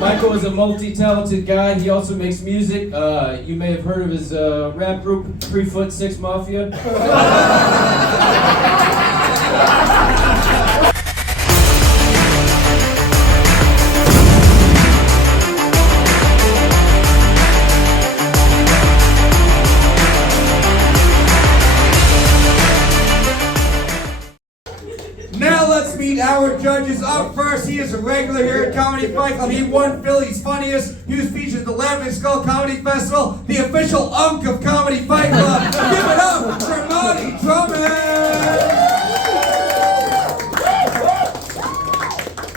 Michael is a multi-talented guy. He also makes music. You may have heard of his rap group, 3 Foot 6 Mafia. Our judges. Up first, he is a regular here at Comedy Fight Club. He won Philly's Funniest. He was featured at the Laughing Skull Comedy Festival, the official unk of Comedy Fight Club. Give it up for Mahdiy, Drummond!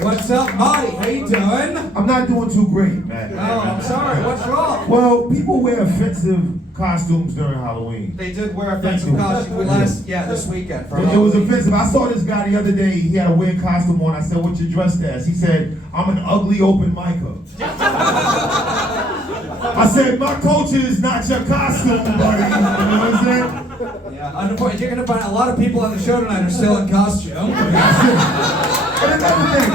What's up, Mahdiy? How you doing? I'm not doing too great, man. Oh, I'm sorry. What's wrong? Well, people wear offensive costumes during Halloween. They did wear offensive costumes this weekend. It was offensive. I saw this guy the other day. He had a weird costume on. I said, "What you dressed as?" He said, "I'm an ugly open micer." I said, "My culture is not your costume, buddy." You know what I'm saying? Yeah, unfortunately, you're gonna find a lot of people on the show tonight are still in costume. But another thing,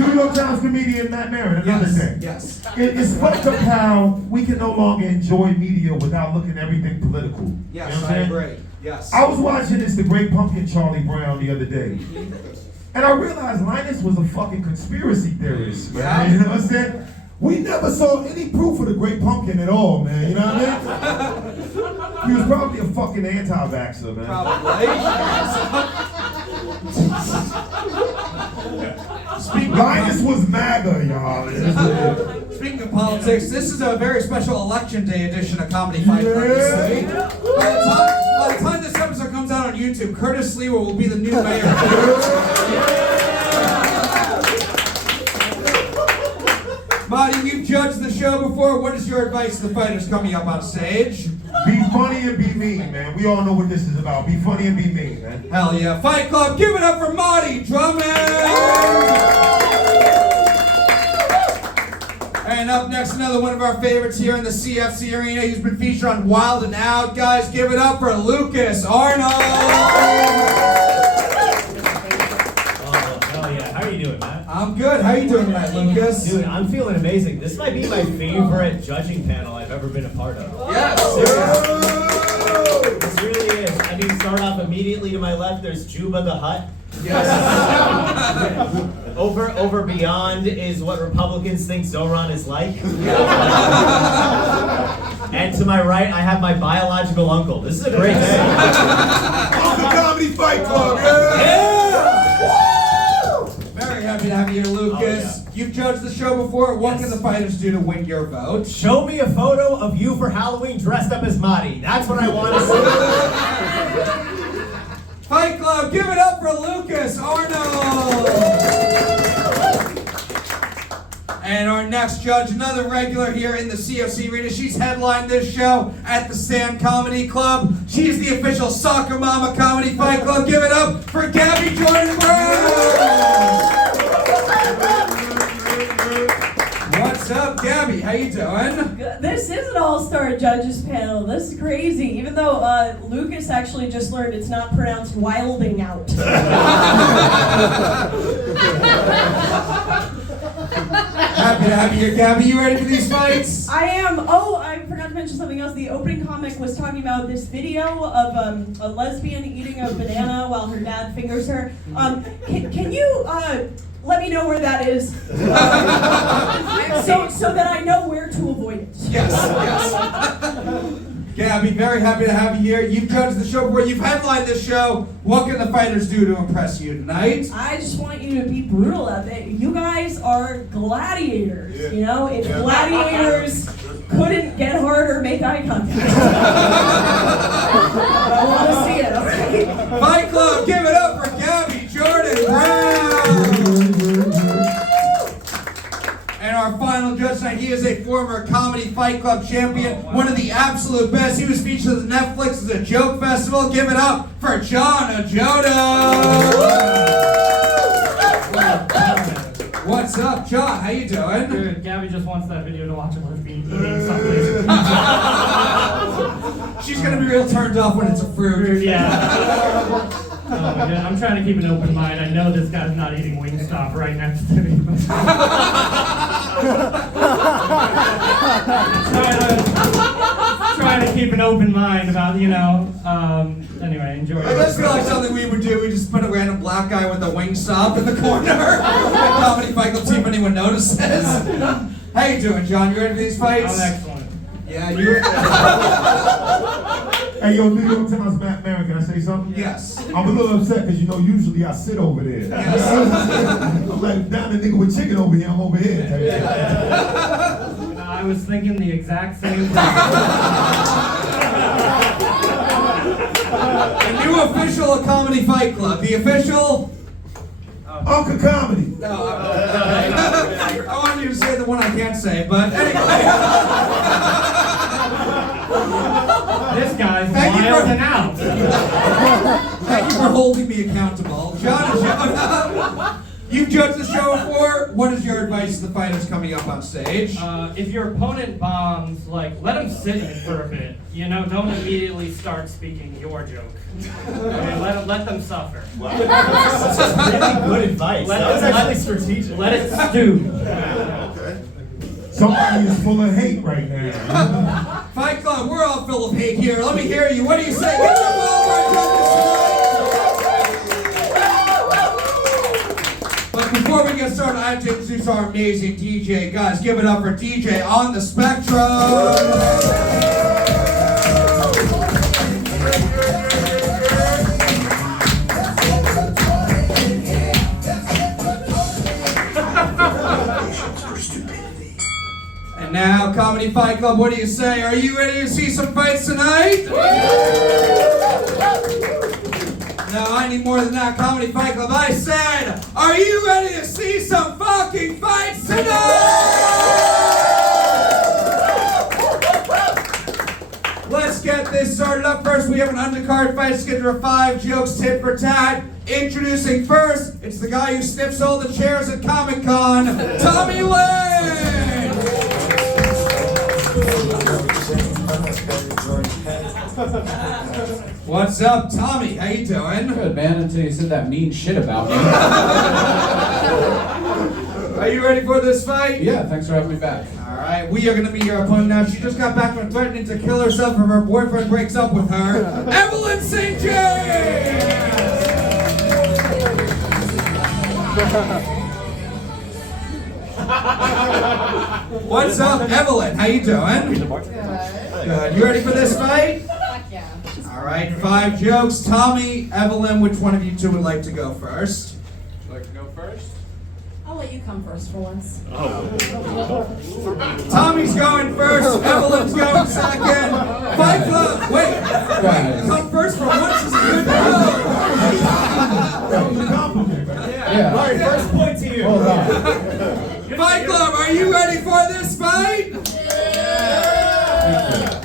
New York Times comedian Matt Maran, another thing. Yes. It's fucked up how we can no longer enjoy media without looking at everything political. Yes, you know I agree. Yes. I was watching The Great Pumpkin, Charlie Brown, the other day. And I realized Linus was a fucking conspiracy theorist, man. Yeah. You know what I'm saying? We never saw any proof of the Great Pumpkin at all, man. You know what I mean? He was probably a fucking anti-vaxxer, man. Probably. Linus was MAGA, y'all. Speaking of politics, this is a very special election day edition of Comedy Fight Club this week. By the time this episode comes out on YouTube, Curtis Lewa will be the new mayor. Mahdiy, you've judged the show before. What is your advice to the fighters coming up on stage? Be funny and be mean, man. We all know what this is about. Be funny and be mean, man. Hell yeah. Fight Club, give it up for Mahdiy, Drummond! And up next, another one of our favorites here in the CFC arena. He's been featured on Wild and Out. Guys, give it up for Lukas, Arnold! I'm good. How you doing tonight, Lukas? Dude, I'm feeling amazing. This might be my favorite judging panel I've ever been a part of. Yes. This really is. I mean, start off immediately to my left, there's Juba the Hutt. Yes. Over beyond is what Republicans think Zoran is like. And to my right, I have my biological uncle. This is a great day. Welcome to Comedy Fight Club. Yeah. Happy to have you here, Lukas. Oh, yeah. You've judged the show before. What can the fighters do to win your vote? Show me a photo of you for Halloween dressed up as Mahdiy. That's what I want to see. Fight Club, give it up for Lukas, Arnold. And our next judge, another regular here in the CFC arena. She's headlined this show at the Stand Comedy Club. She's the official Soccer Mama Comedy Fight Club. Give it up for Gabby Jordan Brown. What's up, Gabby? How you doing? This is an all-star judges panel. This is crazy. Even though Lukas actually just learned it's not pronounced wilding out. Happy to have you here, Gabby. You ready for these fights? I am. Oh, I forgot to mention something else. The opening comic was talking about this video of a lesbian eating a banana while her dad fingers her. Can you let me know where that is? So that I know where to avoid it. Yes. Gabby, very happy to have you here. You've judged the show before. You've headlined this show. What can the fighters do to impress you tonight? I just want you to be brutal out there. You guys are gladiators. Yeah. You know, if gladiators couldn't get hard or make eye contact. I want to see it, okay? Fight Club, give it up for Gabby Jordan Brown! And our final judge tonight, he is a former Comedy Fight Club champion, one of the absolute best. He was featured on Netflix as a joke festival. Give it up for Ajodah! What's up, John? How you doing? Dude, Gabby just wants that video to watch a lesbian eating something. She's gonna be real turned off when it's a fruit. Yeah. Oh my God, I'm trying to keep an open mind. I know this guy's not eating Wingstop right next to me. Trying to keep an open mind about, anyway, enjoy I just feel like something we would do. We just put a random black guy with a wing stop in the corner. Comedy fight, let's see if anyone notices. How you doing, John? You ready for these fights? I'm excellent. Yeah, you. Hey, yo, New York Times, Matt Maran, can I say something? Yes. I'm a little upset because, usually I sit over there. Yes. I'm like, down the nigga with chicken over here, I'm over here. I was thinking the exact same thing. The new official of Comedy Fight Club. The official. Uncle Comedy. No, I want you to say the one I can't say, but anyway. This guy's Thank you wild for- and out. Thank you for holding me accountable. John and Ajodah, you've judged the show before. What is your advice to the fighters coming up on stage? If your opponent bombs, let them sit in it for a bit. Don't immediately start speaking your joke. Okay, let them suffer. Wow. That's really good advice. That was actually strategic. Let it stew. Somebody is full of hate right now. Fight Club, we're all full of hate here. Let me hear you. What do you say? Get your ball right on. But before we get started, I have to introduce our amazing DJ. Guys, give it up for DJ on the Spectrum. And now, Comedy Fight Club, what do you say? Are you ready to see some fights tonight? No, I need more than that, Comedy Fight Club. I said, are you ready to see some fucking fights tonight? Let's get this started up. First, we have an undercard fight schedule of 5 jokes, tit for tat. Introducing first, it's the guy who sniffs all the chairs at Comic-Con, Tommy Lynch! What's up, Tommy? How you doing? Good, man, until you said that mean shit about me. Are you ready for this fight? Yeah, thanks for having me back. Alright, we are going to meet your opponent now. She just got back from threatening to kill herself if her boyfriend breaks up with her. Evelyn St. James! What's up, Evelyn? How you doing? Good. You ready for this fight? Fuck yeah. All right, 5 jokes. Tommy, Evelyn, which one of you two would like to go first? Like to go first? I'll let you come first for once. Tommy's going first. Evelyn's going second. Fight Club. Wait, come first for once is a good deal. That was a compliment, man. Yeah. All right, first point to you. Hold on. Fight Club, are you ready for this fight?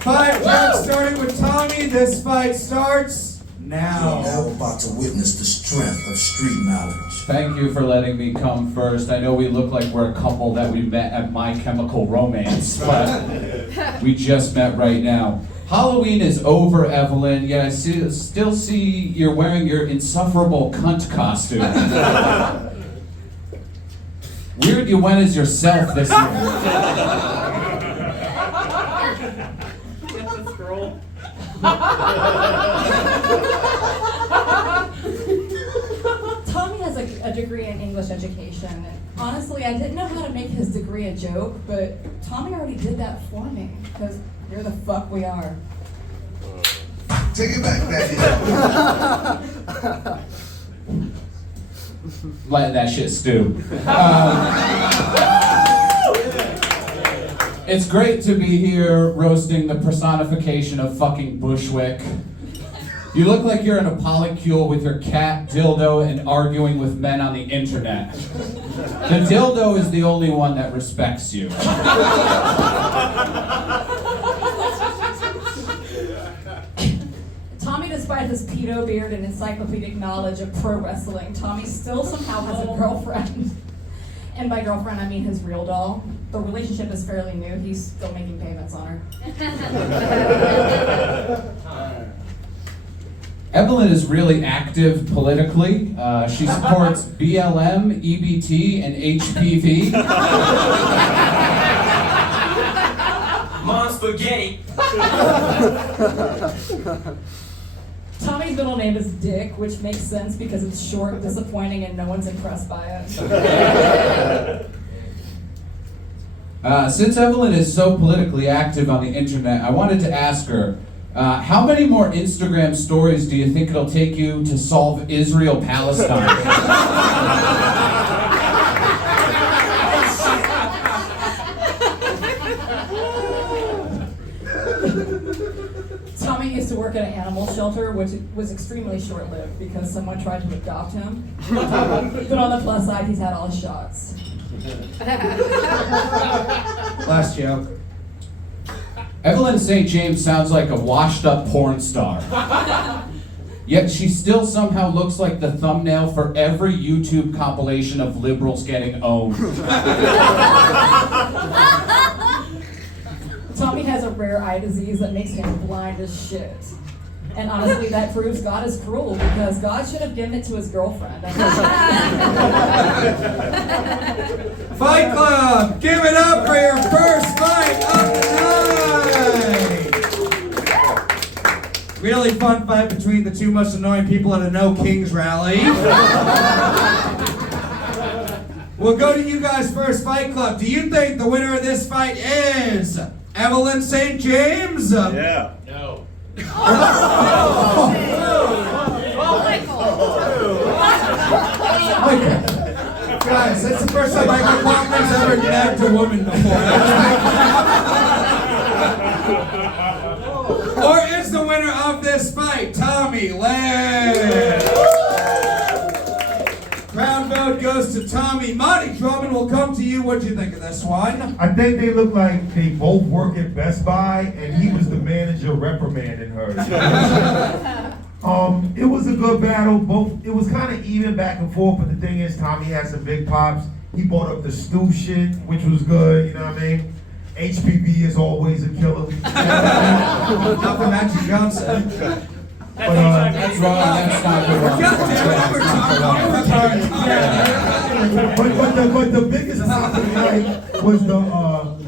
5 jokes starting with Tommy. This fight starts now. You're now about to witness the strength of street knowledge. Thank you for letting me come first. I know we look like we're a couple that we met at My Chemical Romance, but we just met right now. Halloween is over, Evelyn, yet I still see you're wearing your insufferable cunt costume. Weird you went as yourself this year. That's a scroll. Tommy has a degree in English education. And honestly, I didn't know how to make his degree a joke, but Tommy already did that for me. Because here the fuck we are. Take it back, Daddy. Let that shit stew. It's great to be here roasting the personification of fucking Bushwick. You look like you're in a polycule with your cat, dildo, and arguing with men on the internet. The dildo is the only one that respects you. Tommy, despite his pedo beard and encyclopedic knowledge of pro wrestling, Tommy still somehow has a girlfriend. And by girlfriend, I mean his real doll. The relationship is fairly new. He's still making payments on her. Evelyn is really active politically. She supports BLM, EBT, and HPV. forget it. Tommy's middle name is Dick, which makes sense because it's short, disappointing, and no one's impressed by it. Since Evelyn is so politically active on the internet, I wanted to ask her, how many more Instagram stories do you think it'll take you to solve Israel-Palestine? Tommy used to work at an animal shelter, which was extremely short-lived because someone tried to adopt him. But on the plus side, he's had all his shots. Last joke. Evelyn St. James sounds like a washed-up porn star. Yet she still somehow looks like the thumbnail for every YouTube compilation of liberals getting owned. Tommy has a rare eye disease that makes him blind as shit. And honestly, that proves God is cruel because God should have given it to his girlfriend. Fight Club, give it up for your first fight of the night! Really fun fight between the two most annoying people at a No Kings rally. We'll go to you guys first, Fight Club. Do you think the winner of this fight is Evelyn St. James? Yeah. No. Guys, that's the first time Michael Kaufman's ever nabbed a woman before. Or is the winner of this fight Tommy Lynch? Crown vote goes to Tommy. Mahdiy, Drummond, will come to you. What'd you think of this one? I think they look like they both work at Best Buy, and he was the manager reprimanding her. It was a good battle. It was kind of even back and forth, but the thing is, Tommy had some big pops. He brought up the stew shit, which was good, you know what I mean? HPV is always a killer. Not for Magic Johnson. That's wrong, that's not good. But the biggest topic tonight was the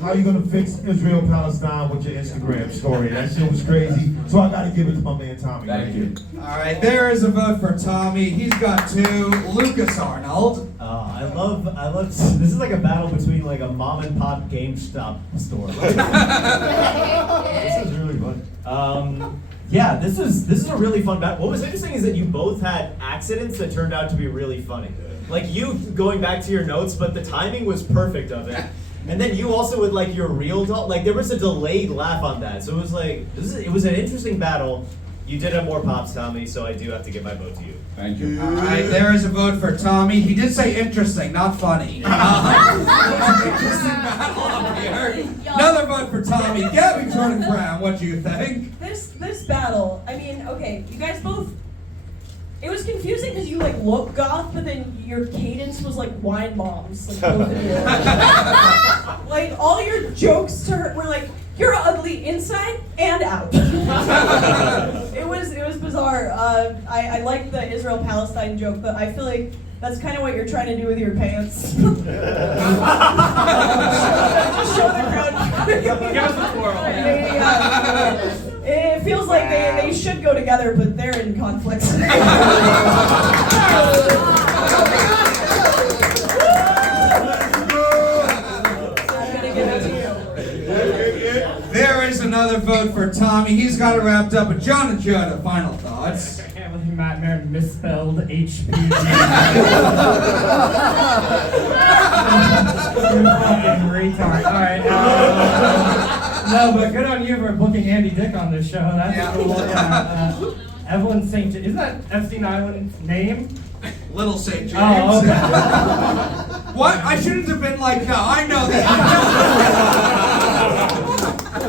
how you gonna fix Israel-Palestine with your Instagram story. That shit was crazy. So I gotta give it to my man Tommy. Thank you. All right, there is a vote for Tommy. He's got 2. Lukas, Arnold. I love. This is like a battle between like a mom and pop GameStop store. This is really fun. Yeah, this is a really fun battle. What was interesting is that you both had accidents that turned out to be really funny. Like you going back to your notes, but the timing was perfect of it. And then you also with like your real doll, like there was a delayed laugh on that. So it was like it was an interesting battle. You did have more pops, Tommy, so I do have to give my vote to you. Thank you. All right, there is a vote for Tommy. He did say interesting, not funny. Interesting battle up here. Another vote for Tommy. Gabby Jordan Brown, what do you think? This battle, I mean, okay, you guys both. It was confusing because you like look goth, but then your cadence was like wine bombs. Like, both of you. Like all your jokes to her were like, you're ugly inside and out. It was bizarre. I like the Israel-Palestine joke, but I feel like that's kind of what you're trying to do with your pants. Just show the crowd. It feels like they should go together, but they're in conflict. There is another vote for Tommy. He's got it wrapped up. But John Ajodah, final thoughts. I can't believe Matt Maran misspelled HPG. You fucking retard. Alright, no, but good on you for booking Andy Dick on this show. That's cool. Yeah, Evelyn St. James. Isn't that Epstein Island's name? Little St. James. Oh, okay. What? I shouldn't have been like, no, I know that.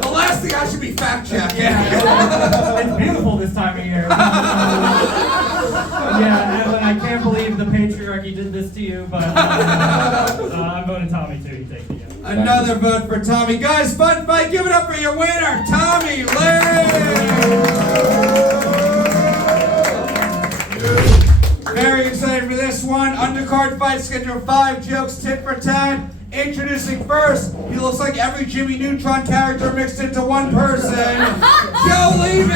The last thing I should be fact checking. Yeah, it's beautiful this time of year. Yeah, Evelyn, I can't believe the patriarchy did this to you, but I'm voting Tommy too. He takes it. Another vote for Tommy. Guys, fun fight. Give it up for your winner, Tommy Lynch. Very excited for this one. Undercard fight schedule 5 jokes, tit for tat. Introducing first, he looks like every Jimmy Neutron character mixed into one person, Joe Levy!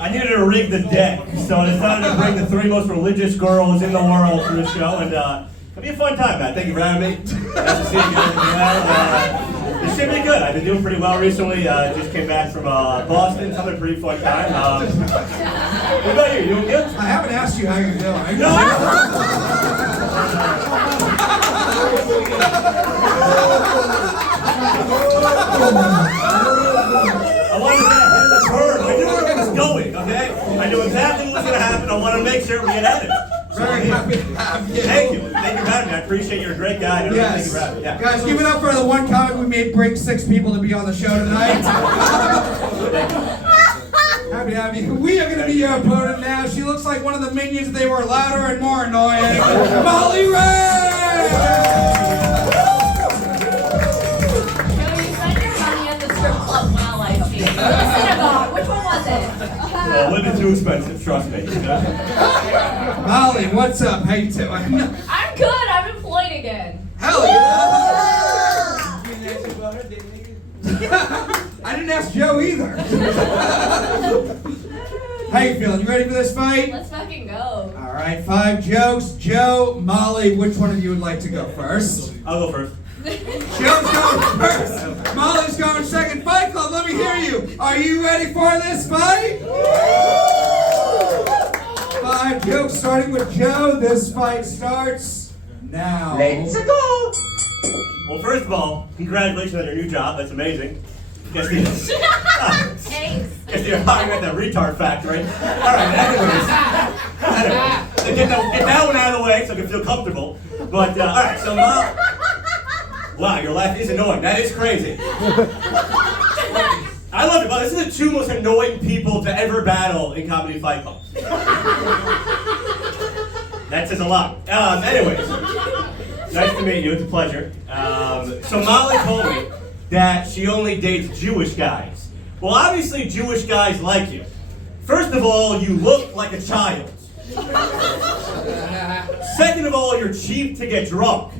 I needed to rig the deck, so I decided to bring the 3 most religious girls in the world to the show, and it'll be a fun time, man. Thank you for having me. Nice to see you guys. This should be good. I've been doing pretty well recently. Just came back from Boston, so having a pretty fun time. What about you? You doing good? I haven't asked you how you're doing. No. I wanted to get ahead of the curve. I knew where it was going, okay? I knew exactly what was going to happen. I wanted to make sure we get ahead of it. Very happy to have you. Thank you. Thank you for having me. I appreciate you're a great guy. Thank Yes. you for having me. Yeah. Guys, give it up for the one comic we made bring 6 people to be on the show tonight. Happy to have you. We are going to be your opponent now. She looks like one of the minions. They were louder and more annoying. Molly Rae! You spent your money at the strip club well, I see. Or the synagogue. Which one was it? Well, living too expensive, trust me. Molly, what's up? How you doing? I'm good. I'm employed again. Hell yeah! I didn't ask Joe either. How you feeling? You ready for this fight? Let's fucking go. All right, 5 jokes. Joe, Molly, which one of you would like to go first? I'll go first. Joe's going first. Molly's going second. Fight Club, let me hear you. Are you ready for this fight? 5 jokes starting with Joe. This fight starts now. Let's go. Well, first of all, congratulations on your new job. That's amazing. Guess you're hiring at that retard factory. All right, anyways. Get that one out of the way so I can feel comfortable. But, all right, so now... Wow, your laugh is annoying. That is crazy. I love it. Wow, this is the 2 most annoying people to ever battle in Comedy Fight Club. That says a lot. Anyways, nice to meet you. It's a pleasure. So Molly told me that she only dates Jewish guys. Well, obviously Jewish guys like you. First of all, you look like a child. Second of all, you're cheap to get drunk.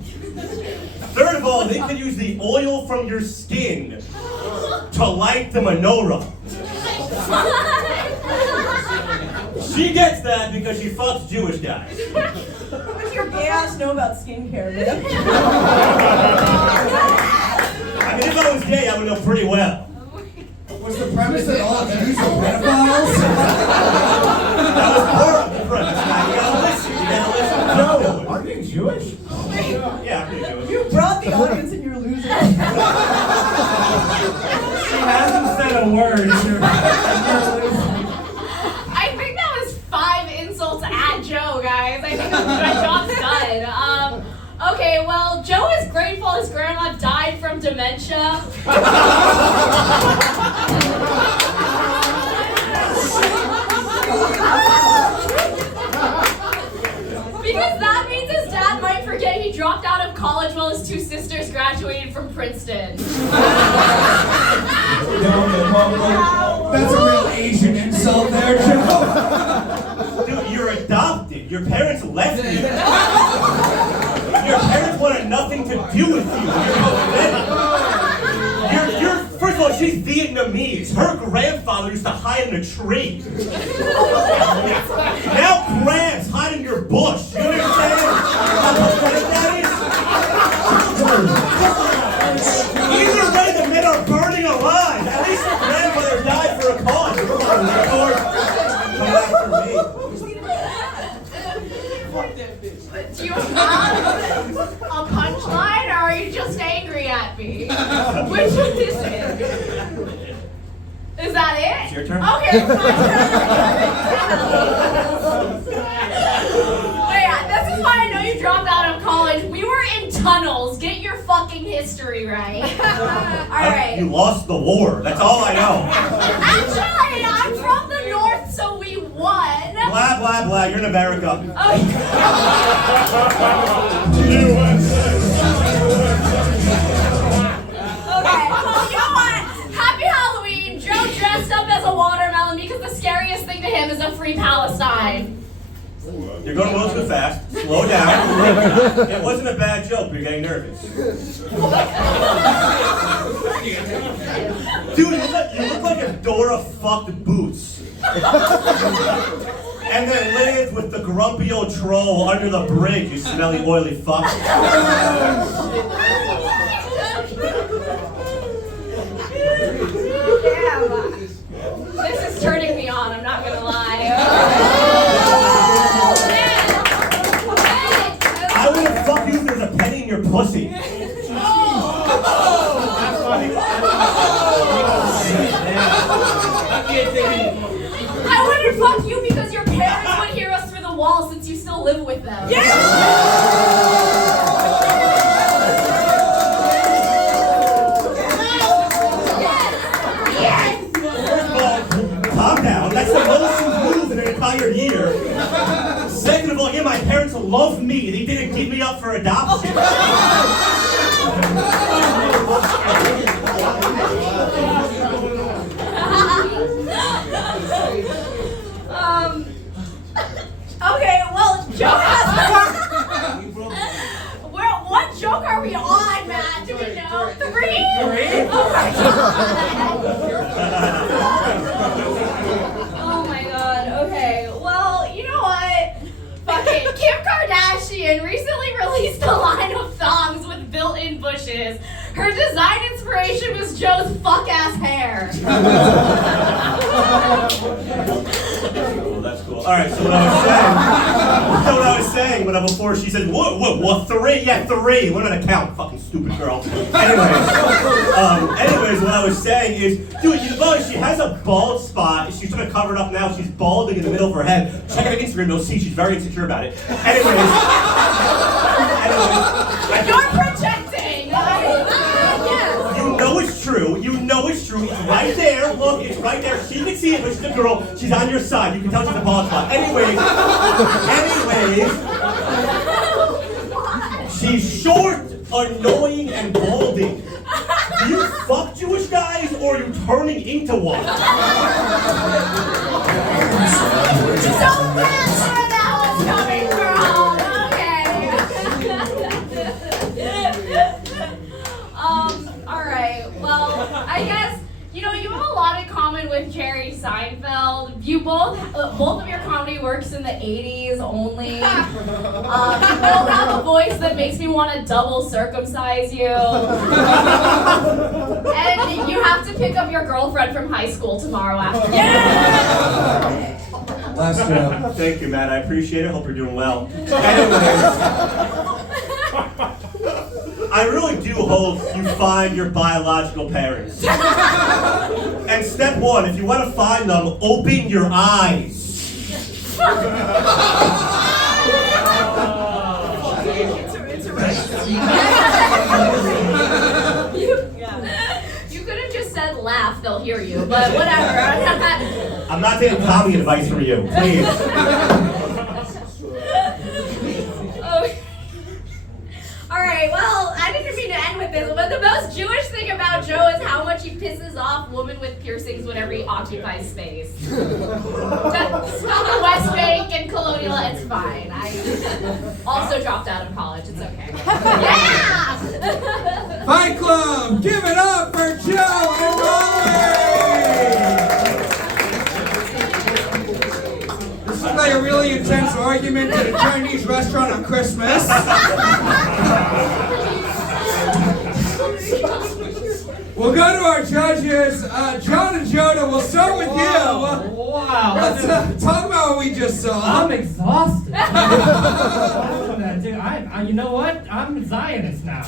Third of all, they could use the oil from your skin to light the menorah. She gets that because she fucks Jewish guys. What does your gay ass know about skincare, man? I mean, if I was gay, I would know pretty well. Was the premise that all Jews are pedophiles? That was part of the premise. Now, you gotta listen. You gotta listen. Joe, are you Jewish? Yeah, I'm pretty Jewish. You brought the audience and you're losing. She hasn't said a word. I think that was 5 insults at Joe, guys. I think my job's done. Okay, well, Joe is grateful his grandma died from dementia. Because that means his dad might forget he dropped out of college while his 2 sisters graduated from Princeton. That's a real Asian insult there, Joe. Dude, you're adopted. Your parents left you. Your parents wanted nothing to do with you. First of all, she's Vietnamese. Her grandfather used to hide in a tree. Now crabs hide in your bush. You understand how pathetic that is? Either way, the men are burning alive. At least your grandmother died for a cause. Come after me. Do you have a punchline, or are you just angry at me? Which one is it? Is that it? It's your turn. Okay, it's my turn. Wait, this is why I know you dropped out of college. We were in tunnels. Get your fucking history right. Alright. You lost the war. That's all I know. Actually, I'm from the north, so we won. Well, Blah, blah, blah. You're in America. Okay, well, you know what? Happy Halloween. Joe dressed up as a watermelon because the scariest thing to him is a free Palestine. You're going a little too fast. Slow down. It wasn't a bad joke, but you're getting nervous. Dude, you look like a Dora fucked Boots. And then lived with the grumpy old troll under the bridge, you smelly, oily fuck. Damn. This is turning me on, I'm not gonna lie. I wouldn't fuck you if there's a penny in your pussy. I wouldn't fuck you because your parents would hear us through the wall since you still live with them. Calm down. That's the most you move in an entire year. Second of all, yeah, my parents love me. They didn't give me up for adoption. Okay, well, joke has what joke are we on, Matt? Do we know? 3? Oh my god. Oh my god, okay. Well, you know what? Fuck it. Kim Kardashian recently released a line of thongs with built-in bushes. Her design inspiration was Joe's fuck-ass hair. Oh, that's cool. All right, so what I was saying before she said, what, 3? Yeah, 3. What an account, fucking stupid girl. Anyways, what I was saying is, dude, you know, she has a bald spot. She's trying to cover it up now. She's balding in the middle of her head. Check out her Instagram, you'll see she's very insecure about it. Anyways. You're projecting. Yes. You know it's true. You know it's true. It's right there. Look, it's right there. She can see it, but she's a girl. She's on your side. You can tell she's a bald spot. Anyways. She's short, annoying, and balding. Do you fuck Jewish guys, or are you turning into one? So that's where that was coming from. Okay. Alright, well, I guess, you know, you have a lot in common with Jerry Seinfeld. You both of your comedy works in the 80s only. You both have a voice that makes me want to double circumcise you. And you have to pick up your girlfriend from high school tomorrow afternoon. Yeah! Last joke. Thank you, Matt. I appreciate it. Hope you're doing well. Anyways, I really do hope you find your biological parents. And step 1, if you want to find them, open your eyes. You could have just said laugh, they'll hear you, but whatever. I'm not taking comedy advice from you, please. Alright, well, I didn't mean to end with this, but the most Jewish thing about Joe is how much he pisses off women with piercings whenever he occupies space. That's on the West Bank and Colonial, it's fine. I also dropped out of college, it's okay. Yeah! Fight Club, give it up for Joe and Molly! This looked like a really intense argument at a Chinese restaurant on Christmas. We'll go to our judges. John and Ajodah, we'll start with you. Wow. Let's talk about what we just saw. I'm exhausted. Dude, you know what? I'm a Zionist now.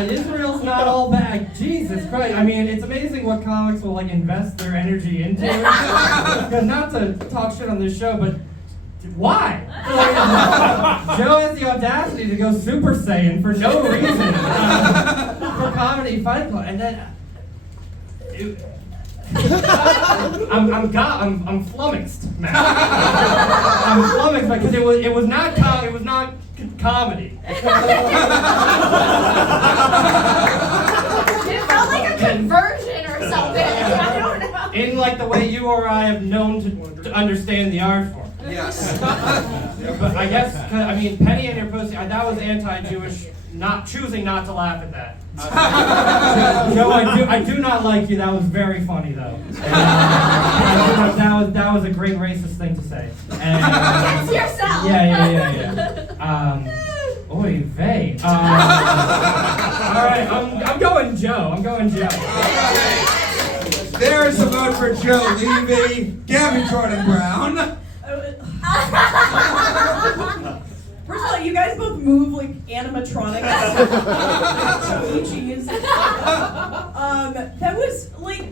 Israel's not all bad. Jesus Christ. I mean, it's amazing what comics will, like, invest their energy into. Not to talk shit on this show, but why? Joe has the audacity to go Super Saiyan for no reason for Comedy Fight Club, and then I'm flummoxed, man. I'm flummoxed because it was not comedy. It felt like a conversion or something. I don't know. In like the way you or I have known to understand the art form. Yes. But I guess, I mean, Penny and your pussy, that was anti-Jewish, choosing not to laugh at that. Joe, I do not like you. That was very funny, though. That was a great racist thing to say. Against yourself. Yeah. Oy vey. All right, I'm going Joe. There's a vote for Joe Levy. Gabby Jordan Brown. First of all, you guys both move like animatronics. Cheese. That was like,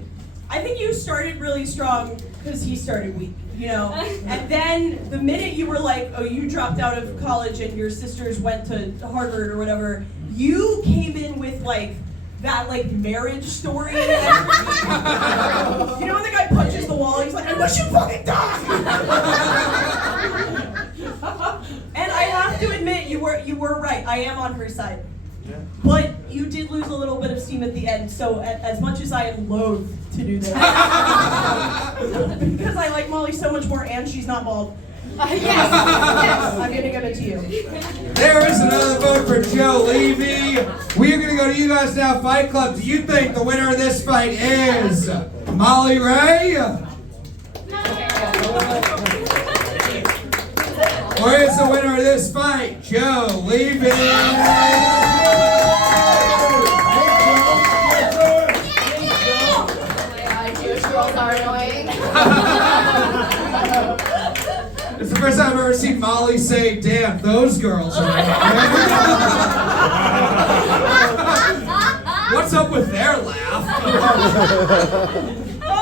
I think you started really strong because he started weak, you know? And then the minute you were like, oh, you dropped out of college and your sisters went to Harvard or whatever, you came in with like, that like marriage story and everything. You know when the guy punches the wall, he's like, I wish you fucking died! And I have to admit, you were right. I am on her side. Yeah. But you did lose a little bit of steam at the end, so as much as I am loath to do this, because I like Molly so much more and she's not bald. Yes, I'm gonna give it to you. There is another vote for Joe Levy. We are gonna go to you guys now, Fight Club. Do you think the winner of this fight is Molly Rae? Or is the winner of this fight Joe Levy? Jewish girls are annoying. It's the first time I've ever seen Molly say, damn, those girls are What's up with their laugh?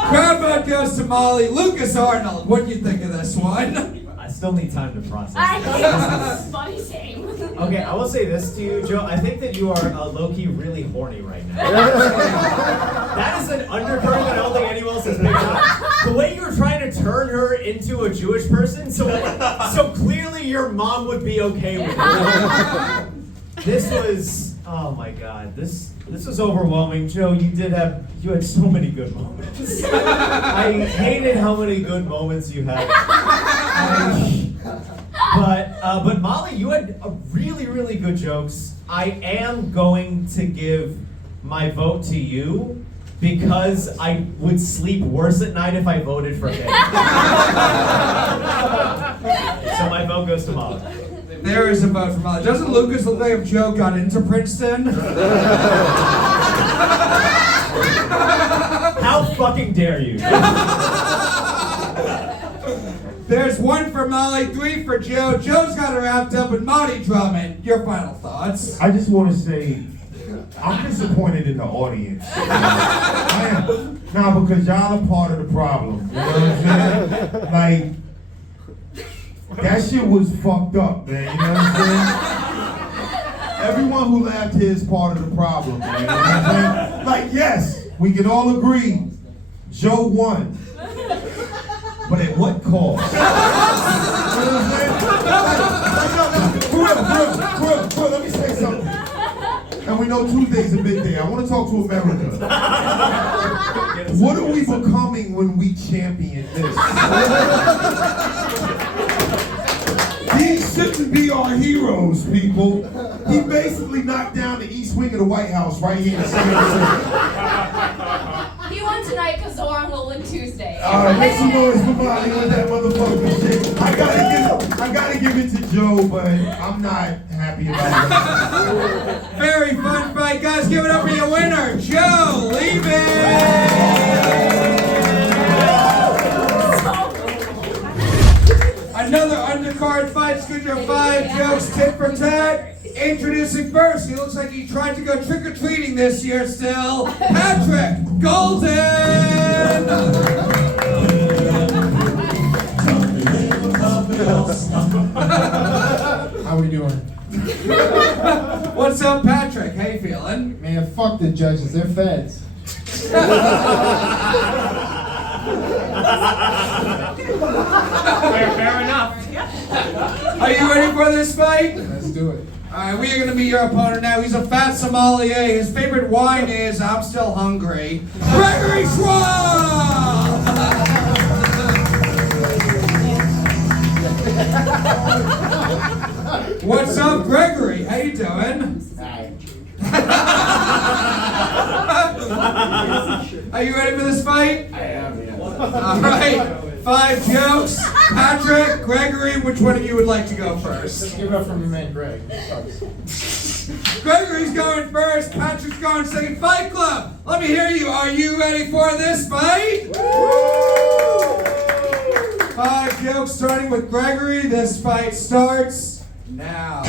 Crowd vote goes to Molly. Lukas Arnold, what do you think of this one? I still need time to process. I think body shame. Okay, I will say this to you, Joe. I think that you are low-key really horny right now. That is an undercurrent that I don't think anyone else has picked up. The way you were trying to turn her into a Jewish person, so clearly your mom would be okay with it. This was, oh my God, this was overwhelming. Joe, you had so many good moments. I hated how many good moments you had. But Molly, you had really, really good jokes. I am going to give my vote to you because I would sleep worse at night if I voted for him. So my vote goes to Molly. There is a vote for Molly. Doesn't Lukas look like if Joe got into Princeton? How fucking dare you? There's 1 for Molly, 3 for Joe. Joe's got it wrapped up, and Mahdiy Drummond, your final thoughts. I just want to say, I'm disappointed in the audience. I am. Nah, because y'all are part of the problem. You know what I'm saying? Like, that shit was fucked up, man. You know what I'm saying? Everyone who laughed here is part of the problem, man. You know what I'm saying? Like, yes, we can all agree, Joe won. But at what cost? You know what I'm saying? For real, let me say something. And we know Tuesday's a big day. I want to talk to America. What are we becoming when we champion this? These shouldn't be our heroes, people. He basically knocked down the east wing of the White House right here in San Francisco. He won tonight because Zoran will win Tuesday. Alright, make some noise for Molly with that motherfucking shit. I gotta give it to Joe, but I'm not happy about it. Very fun fight, guys. Give it up for your winner, Joe Levy. Another undercard fight, schedule 5 jokes, tit for tat. Introducing first, he looks like he tried to go trick-or-treating this year still, Patrick Golden! How we doing? What's up, Patrick? How you feeling? Man, fuck the judges, they're feds. Fair enough. Are you ready for this fight? Let's do it. Alright, we are going to meet your opponent now. He's a fat sommelier. His favorite wine is I'm Still Hungry. Gregory Schwab! What's up, Gregory? How you doing? Are you ready for this fight? I am, yeah. Alright, 5 jokes. Patrick, Gregory, which one of you would like to go first? Give it up for my man Greg. Gregory's going first, Patrick's going second. Fight Club, let me hear you. Are you ready for this fight? 5 jokes starting with Gregory. This fight starts now.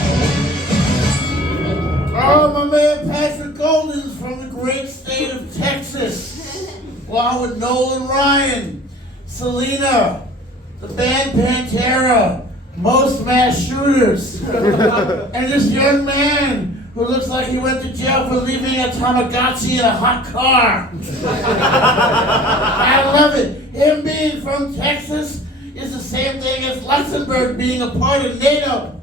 Oh, my man Patrick Golden's from the great state of Texas. Along with Nolan Ryan, Selena, the band Pantera, most mass shooters, and this young man who looks like he went to jail for leaving a Tamagotchi in a hot car. I love it. Him being from Texas is the same thing as Luxembourg being a part of NATO.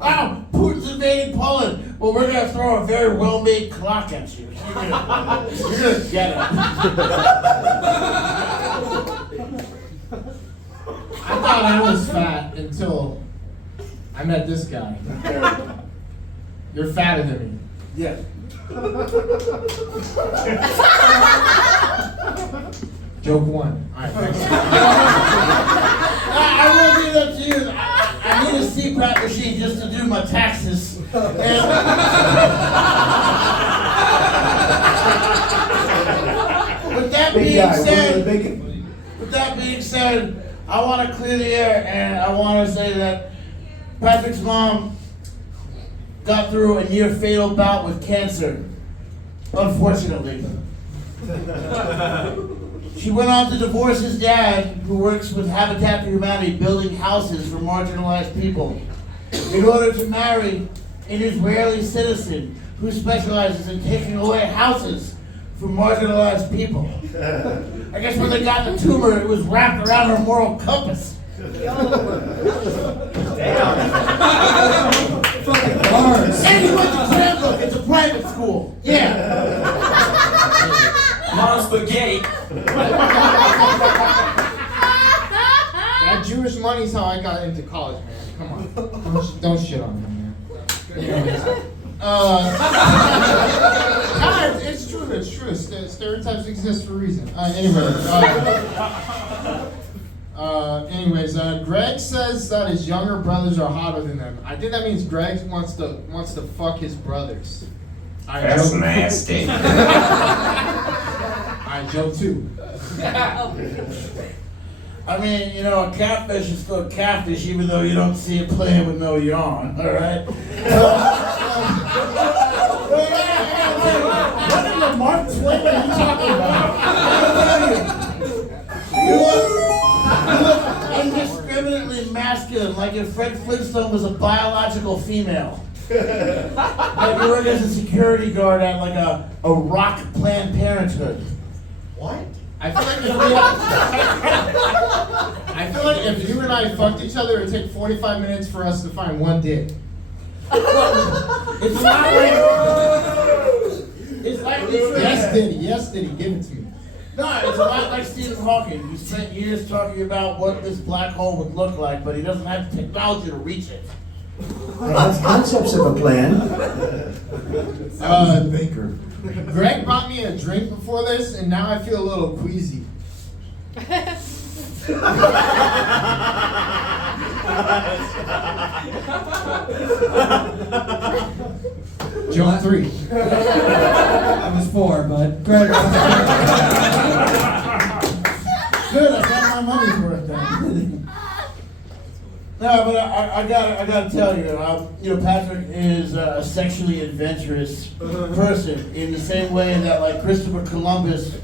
Oh, Putin's invading Poland. Well, we're gonna throw a very well-made clock at you. You're gonna get it. I thought I was fat until I met this guy. You're fatter than me. Yeah. Joke 1. Alright, thanks. I will do that to you. I need a CPAP machine just to do my taxes. And with that being said, I want to clear the air, and I want to say that Patrick's mom got through a near fatal bout with cancer, unfortunately. She went on to divorce his dad, who works with Habitat for Humanity building houses for marginalized people, in order to marry an Israeli citizen who specializes in taking away houses from marginalized people. I guess when they got the tumor, it was wrapped around her moral compass. Fucking bars. And he went to Cranbrook, it's a private school. Yeah. Not spaghetti. That Jewish money's how I got into college, man. Come on. Don't shit on me, man. Anyways, it's true. It's true. Stereotypes exist for a reason. Anyways, Greg says that his younger brothers are hotter than them. I think that means Greg wants to fuck his brothers. That's nasty. Alright, joke 2. I mean, you know, a catfish is still a catfish even though you don't see it playing with no yarn, alright? What in the Mark Twain are you talking about? You look indiscriminately masculine, like if Fred Flintstone was a biological female. Like you work as a security guard at like a rock Planned Parenthood. What? I feel like if you and I fucked each other, it'd take 45 minutes for us to find one dick. It's not like it's like Yes, Diddy, give it to me. no, it's a lot like Stephen Hawking. He spent years talking about what this black hole would look like, but he doesn't have the technology to reach it. I have concepts of a plan. Thinker. Greg brought me a drink before this, and now I feel a little queasy. Joke 3. That was 4, but Greg. Good, I got my money's worth then. No, but I gotta tell you, Patrick is a sexually adventurous person in the same way that like Christopher Columbus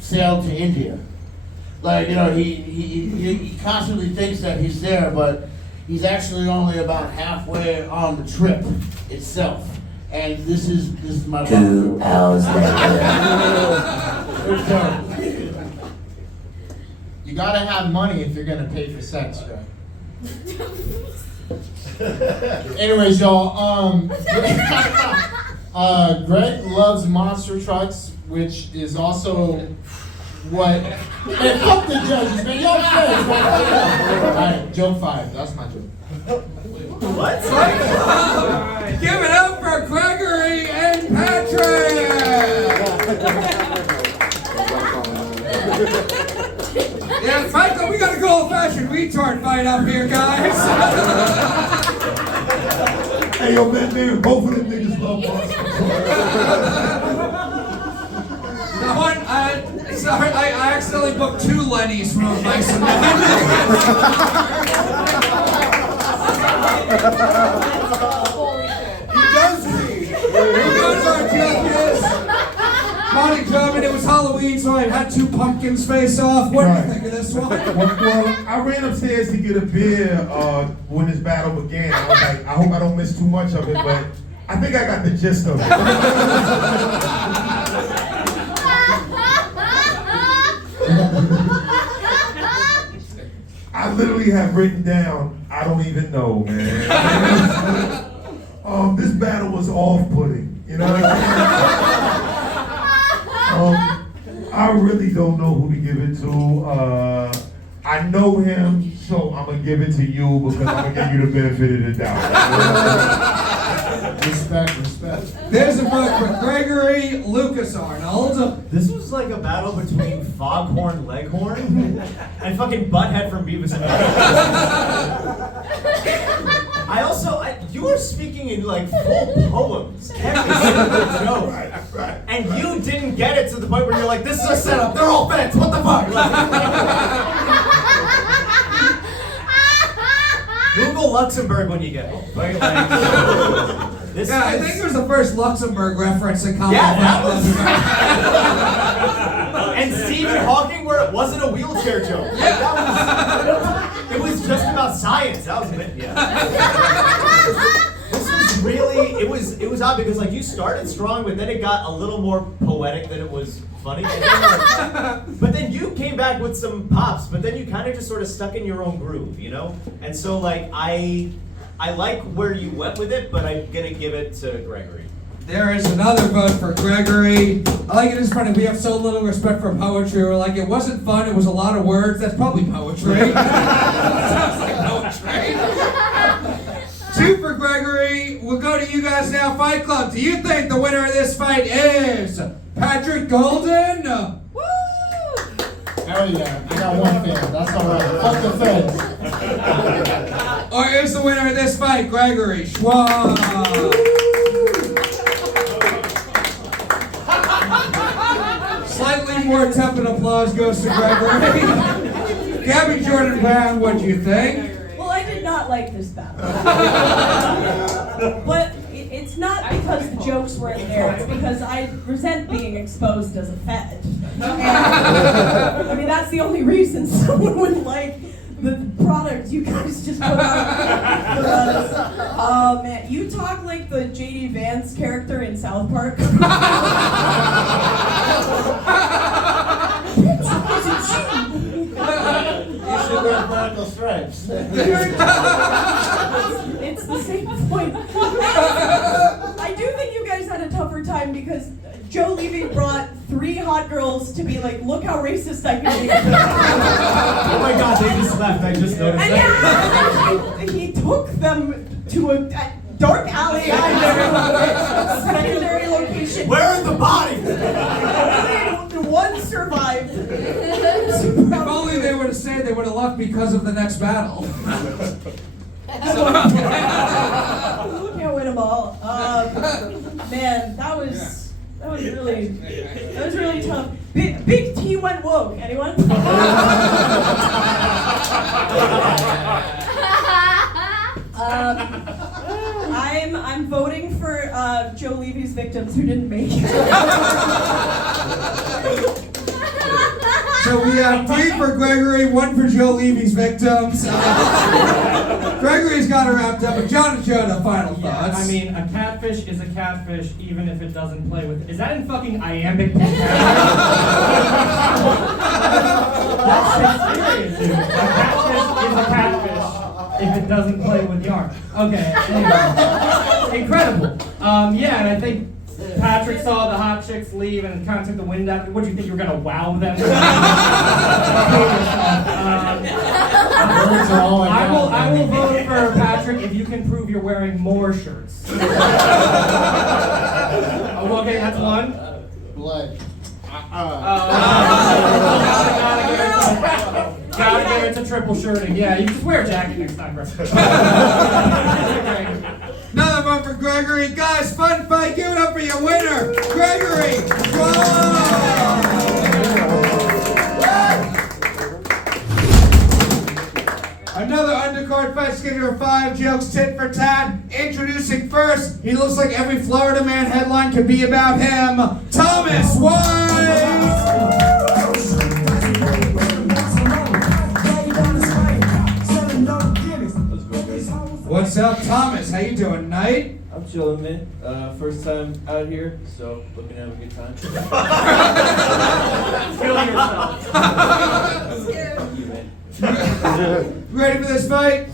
sailed to India. Like, he constantly thinks that he's there, but he's actually only about halfway on the trip itself. And this is my 2 hours later. you gotta have money if you're gonna pay for sex, right? Anyways, y'all, Greg loves monster trucks, which is also what. Man, fuck the judges, man. Y'all friends, man. Alright, joke 5. That's my joke. What? Give it up for Gregory and Patrick! Yeah, Michael, we got a good old-fashioned retard fight up here, guys. Hey, yo, man, both of them niggas love monster Sorry, I accidentally booked 2 Lenny's from Mason. He does read. Who knows our joke is? Morning, Drummond. It was Halloween, so I had 2 pumpkins face off. What do you think of this one? Well, I ran upstairs to get a beer when this battle began. I was like, I hope I don't miss too much of it, but I think I got the gist of it. I literally have written down, I don't even know, man. This battle was off-putting, you know what I mean? I really don't know who to give it to. I know him, so I'm gonna give it to you because I'm gonna give you the benefit of the doubt. Respect. There's a vote for Gregory, Lukas, Arnold. This was like a battle between Foghorn Leghorn and fucking Butthead from Beavis and Butthead. You were speaking in like full poems every single joke. Right. And you didn't get it to the point where you're like, this is a setup, they're all feds, what the fuck? Google Luxembourg when you get home. I think it was the first Luxembourg reference in comedy. Yeah, that was. And Stephen Hawking, where it wasn't a wheelchair joke. Like, it was just about science. That was a bit, yeah. This was really, it was odd because like you started strong, but then it got a little more poetic than it was funny. And then, but then you came back with some pops, but then you kind of just sort of stuck in your own groove, you know? And so like I like where you went with it, but I'm gonna give it to Gregory. There is another vote for Gregory. I like it as funny. We have so little respect for poetry. We're like, it wasn't fun. It was a lot of words. That's probably poetry. Sounds like poetry. 2 for Gregory. We'll go to you guys now. Fight Club. Do you think the winner of this fight is Patrick Golden? Woo! Hell yeah. I got one fan. That's alright. Fuck the feds. Or is the winner of this fight Gregory Schwab? Slightly more tepid applause goes to Gregory. Gabby Jordan Brown, what do you think? Well, I did not like this battle. But it's not because the jokes weren't there, it's because I resent being exposed as a fed. And, I mean, that's the only reason someone would like the product you guys just put out for us. You talk like the J.D. Vance character in South Park. You should wear vertical stripes. It's the same point. I do think you guys had a tougher time because Joe Levy brought 3 hot girls to be like, look how racist I can be. Oh my god, they just left. I just noticed that. And he took them to a dark alley, secondary location. Where are the bodies? One survived. If only they would have said they would have left because of the next battle. Can't win them all. Man, that was really tough. Big T went woke. Anyone? I'm voting for Joe Levy's victims who didn't make it. So we have 3 for Gregory, 1 for Joe Levy's victims. Gregory's got it wrapped up, but John and Joe, the final thoughts. I mean, a catfish is a catfish even if it doesn't play with... Is that in fucking iambic pentameter? That shit's serious, dude. A catfish is a catfish if it doesn't play with yarn. Okay, anyway. Incredible. Yeah, and I think Patrick saw the hot chicks leave and kind of took the wind out. What do you think, you were going to wow them? I will vote for Patrick if you can prove you're wearing more shirts. Okay, that's 1. Blood. Gotta give it to triple shirting. Yeah, you just wear a jacket next time, bro. Another one for Gregory. Guys, fun fight. Give it up for your winner, Gregory. Another undercard fight schedule 5 jokes, tit for tat. Introducing first, he looks like every Florida man headline could be about him, Thomas White. What's up, Thomas? How you doing tonight? I'm chilling, man. First time out here, so looking to have a good time. Kill yourself. Thank you, man. Ready for this fight?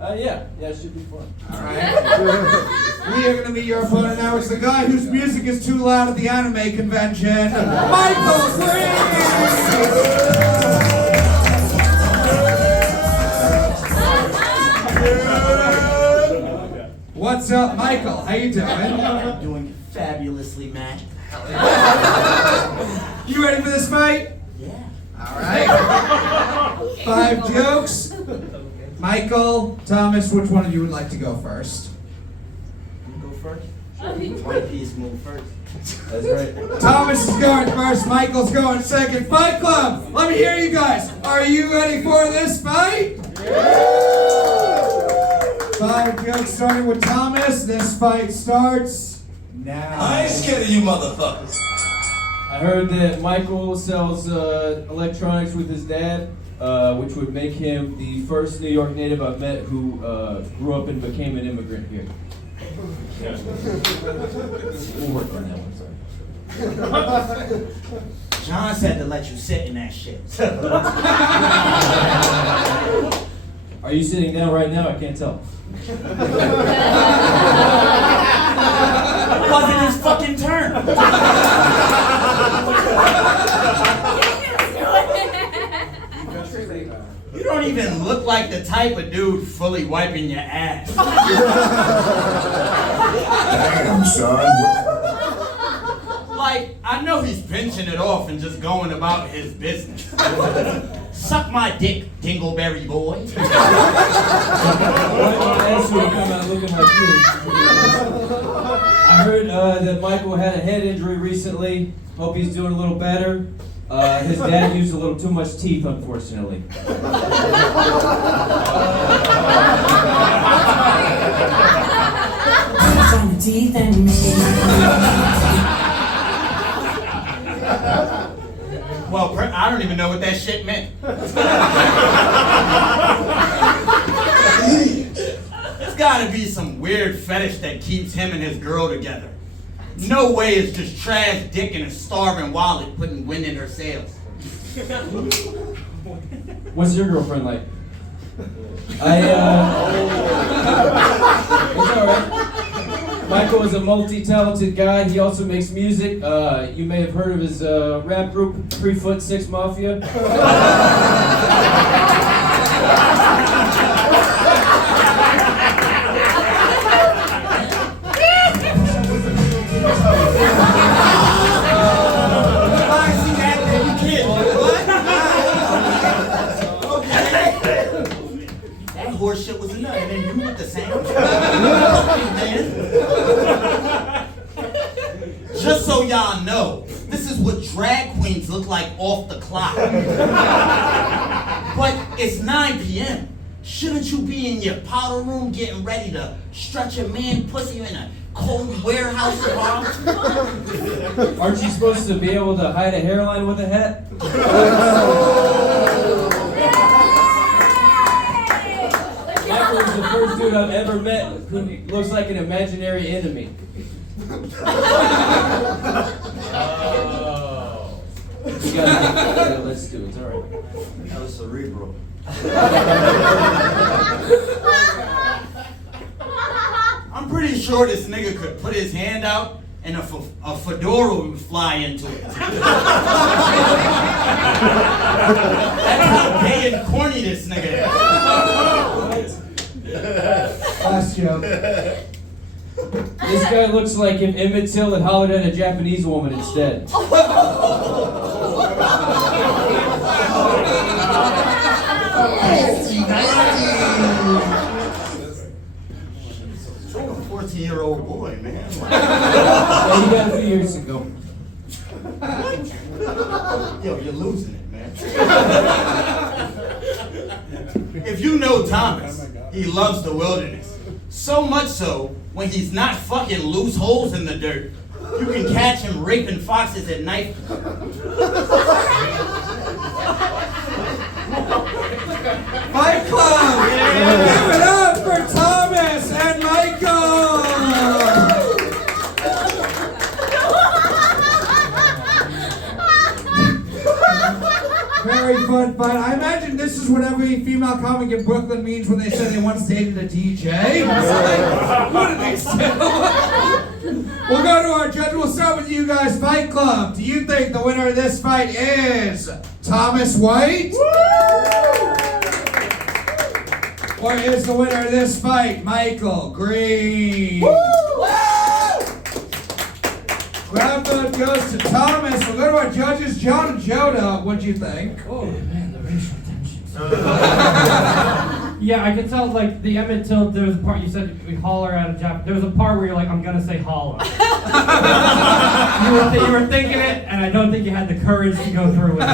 Yeah, it should be fun. Alright. We are going to meet your opponent now. It's the guy whose music is too loud at the anime convention, Michael Green! What's up, Michael? How you doing? I'm doing fabulously, Matt. You ready for this fight? Yeah. Alright. 5 jokes. Michael, Thomas, which one of you would like to go first? You go first? One piece move first. That's right. Thomas is going first, Michael's going second. Fight Club! Let me hear you guys. Are you ready for this fight? Yeah! 5 jokes starting with Thomas. This fight starts now. I ain't scared of you motherfuckers. I heard that Michael sells electronics with his dad, which would make him the first New York native I've met who grew up and became an immigrant here. We'll work on that one, sorry. John said to let you sit in that shit. Are you sitting down right now? I can't tell. It wasn't his fucking turn. You don't even look like the type of dude fully wiping your ass. Damn, son. Like, I know he's pinching it off and just going about his business. Suck my dick, dingleberry boy. Why don't I ask you to come out looking like you? I heard that Michael had a head injury recently. Hope he's doing a little better. His dad used a little too much teeth, unfortunately. Some teeth in me. Well, I don't even know what that shit meant. There's gotta be some weird fetish that keeps him and his girl together. No way it's just trash dick and a starving wallet putting wind in her sails. What's your girlfriend like? It's alright. Michael is a multi-talented guy. He also makes music. You may have heard of his rap group, 3 Foot 6 Mafia. Shit was enough, and then you with the sound. Just so y'all know, this is what drag queens look like off the clock. But it's 9 p.m. Shouldn't you be in your powder room getting ready to stretch a man pussy in a cold warehouse bar? Aren't you supposed to be able to hide a hairline with a hat? Michael is the first dude I've ever met who looks like an imaginary enemy. You gotta, let's do it. It's all right. That was cerebral. I'm pretty sure this nigga could put his hand out and a fedora would fly into it. That's how gay and corny this nigga is. Last joke. This guy looks like if Emmett Till had hollered at a Japanese woman instead. So a 14-year-old boy, man. Yeah, you got a few years ago. Yo, you're losing it, man. If you know Thomas, he loves the wilderness. So much so, when he's not fucking loose holes in the dirt, you can catch him raping foxes at night. Fight Club! Give it up for Thomas and Michael! Very fun fight. I imagine this is what every female comic in Brooklyn means when they say they once dated a DJ. What did they say? We'll go to our judge. We'll start with you guys. Fight Club. Do you think the winner of this fight is Thomas White? Or is the winner of this fight Michael Green? Grab vote goes to Thomas. We'll go to our judges. John and Ajodah, what'd you think? Oh man, the racial tension. Yeah, I could tell, like, the Emmett Till, there was a part you said we holler at a Jap. There was a part where you're like, I'm gonna say holler. you were thinking it, and I don't think you had the courage to go through with it.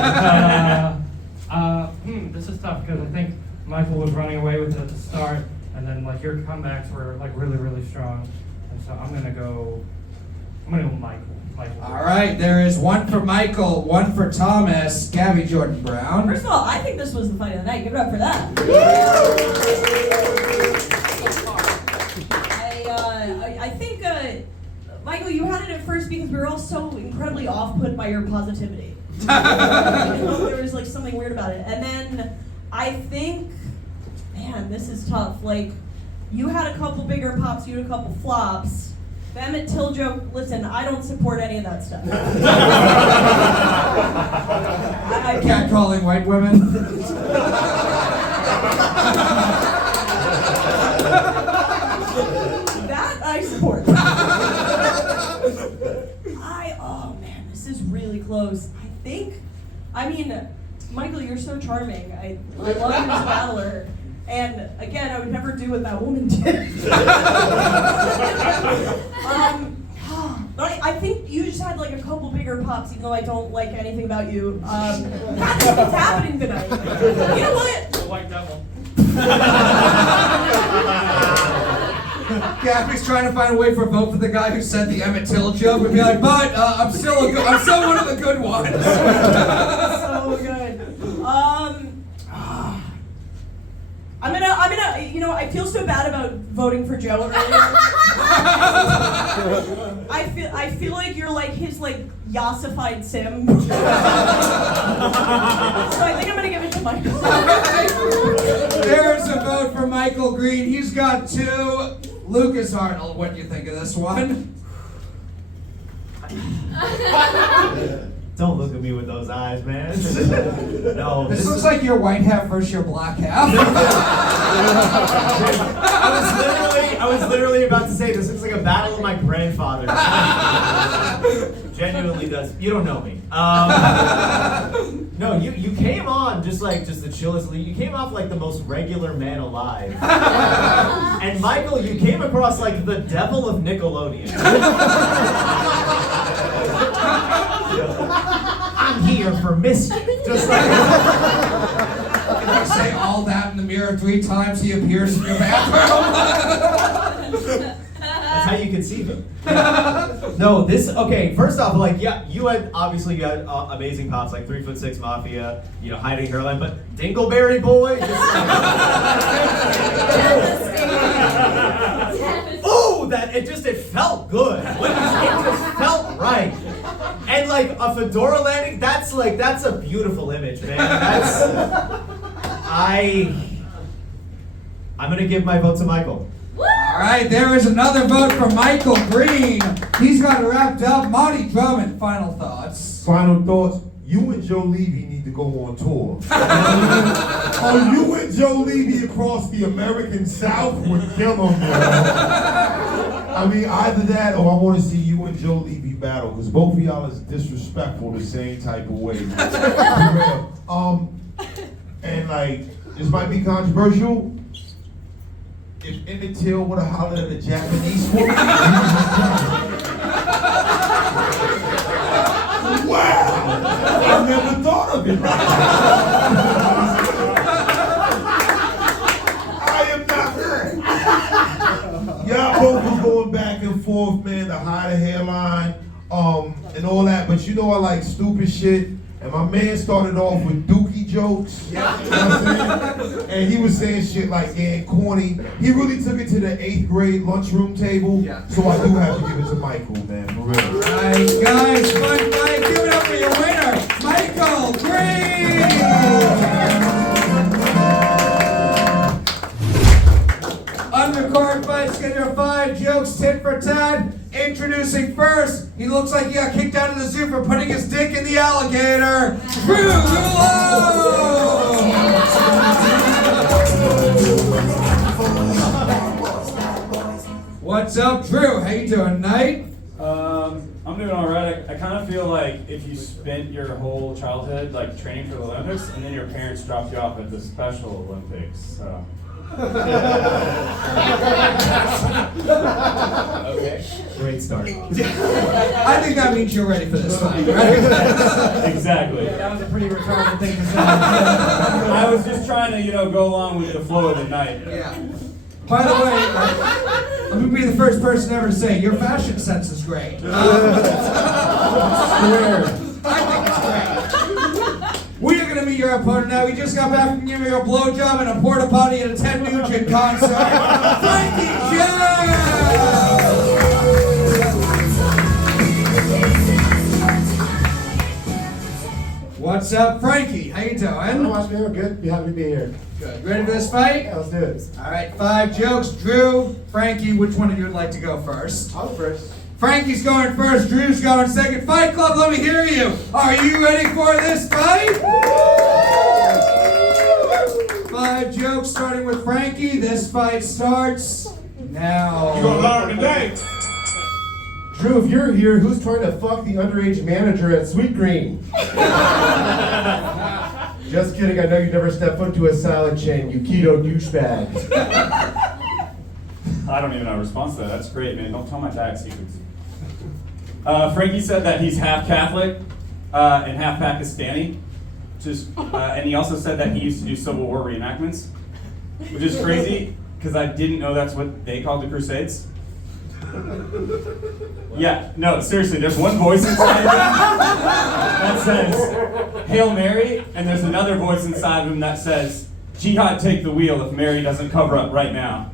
This is tough because I think Michael was running away with it at the start, and then like your comebacks were like really, really strong. And so I'm gonna go Michael. All right, there is one for Michael, one for Thomas. Gabby, Jordan Brown. First of all, I think this was the fight of the night. Give it up for that. I think, Michael, you had it at first because we were all so incredibly off-put by your positivity. There was like something weird about it. And then I think, man, this is tough. Like, you had a couple bigger pops, you had a couple flops. The Emmett Till joke, listen, I don't support any of that stuff. I Catcalling white women. That I support. Oh man, this is really close. I mean, Michael, you're so charming. I love you as a battler. And again, I would never do what that woman did. But I think you just had like a couple bigger pops, even though I don't like anything about you. That's what's happening tonight. You know what? The white devil. Gabby's trying to find a way for a vote for the guy who said the Emmett Till joke. We'd be like, but I'm still one of the good ones. So good. I'm gonna, I feel so bad about voting for Joe earlier. I feel like you're like his like yassified sim. So I think I'm gonna give it to Michael. There's a vote for Michael Green. He's got 2. Lukas, Arnold, what do you think of this one? Don't look at me with those eyes, man. No. This looks like your white half versus your black half. I was literally about to say this looks like a battle of my grandfathers. Genuinely does. You don't know me. No, you came on just the chillest. You came off like the most regular man alive. And Michael, you came across like the devil of Nickelodeon. I'm here for mischief. Just like You say all that in the mirror 3 times, he appears in your bathroom. That's how you conceive him. No, okay, first off, like, yeah, you had amazing pops, like 3'6" Mafia, hiding hairline, but Dingleberry Boy, ooh, it felt good. It just felt right. And like a fedora landing, that's a beautiful image, man. I'm gonna give my vote to Michael. All right, there is another vote for Michael Green. He's got it wrapped up. Mahdiy Drummond, final thoughts. Final thoughts. You and Joe Levy need to go on tour. You and Joe Levy across the American South would kill him, I mean, either that or I want to see you and Joe Levy battle, because both of y'all is disrespectful the same type of way. For real. And like, this might be controversial. If Emmett Till would have hollered at a Japanese woman, wow! I never thought of it. I am not. Y'all both was going back and forth, man, to hide a hairline, and all that. But I like stupid shit. And my man started off with dookie jokes. Yeah. You know what I'm saying? And he was saying shit like, corny. He really took it to the 8th grade lunchroom table. Yeah. So I do have to give it to Michael, man, for real. All right, guys, fun fight. Give it up for your winner, Michael Green! Undercard fights, get your 5 jokes, tit for tat. Introducing first, he looks like he got kicked out of the zoo for putting his dick in the alligator, Rouleau! What's up, Drew? How you doing tonight? I'm doing all right. I kind of feel like if you spent your whole childhood like training for the Olympics, and then your parents dropped you off at the Special Olympics, so. Okay. Great start. I think that means you're ready for this fight, right? Exactly. That was a pretty retarded thing to say. I was just trying to, go along with the flow of the night. Yeah. By the way, let me be the first person ever to say your fashion sense is great. I think it's great. We are going to meet your opponent now. We just got back from giving her a blowjob and a porta potty at a Ted Nugent concert. Franky Jebb! What's up, Franky? How you doing? We're good. Be happy to be here. Good. Ready for this fight? Yeah, let's do it. All right, 5 jokes. Drew, Franky, which one of you would like to go first? I'll go first. Franky's going first, Drew's going second. Fight Club, let me hear you. Are you ready for this fight? 5 jokes, starting with Franky. This fight starts now. You're gonna learn today. Drew, if you're here, who's trying to fuck the underage manager at Sweet Green? Just kidding, I know you never stepped foot to a salad chain, you keto douchebag. I don't even have a response to that. That's great, man. Don't tell my bag secrets. Franky said that he's half Catholic and half Pakistani. And he also said that he used to do Civil War reenactments, which is crazy because I didn't know that's what they called the Crusades. Yeah, no, seriously, there's one voice inside of him that says, Hail Mary, and there's another voice inside of him that says, Jihad, take the wheel if Mary doesn't cover up right now.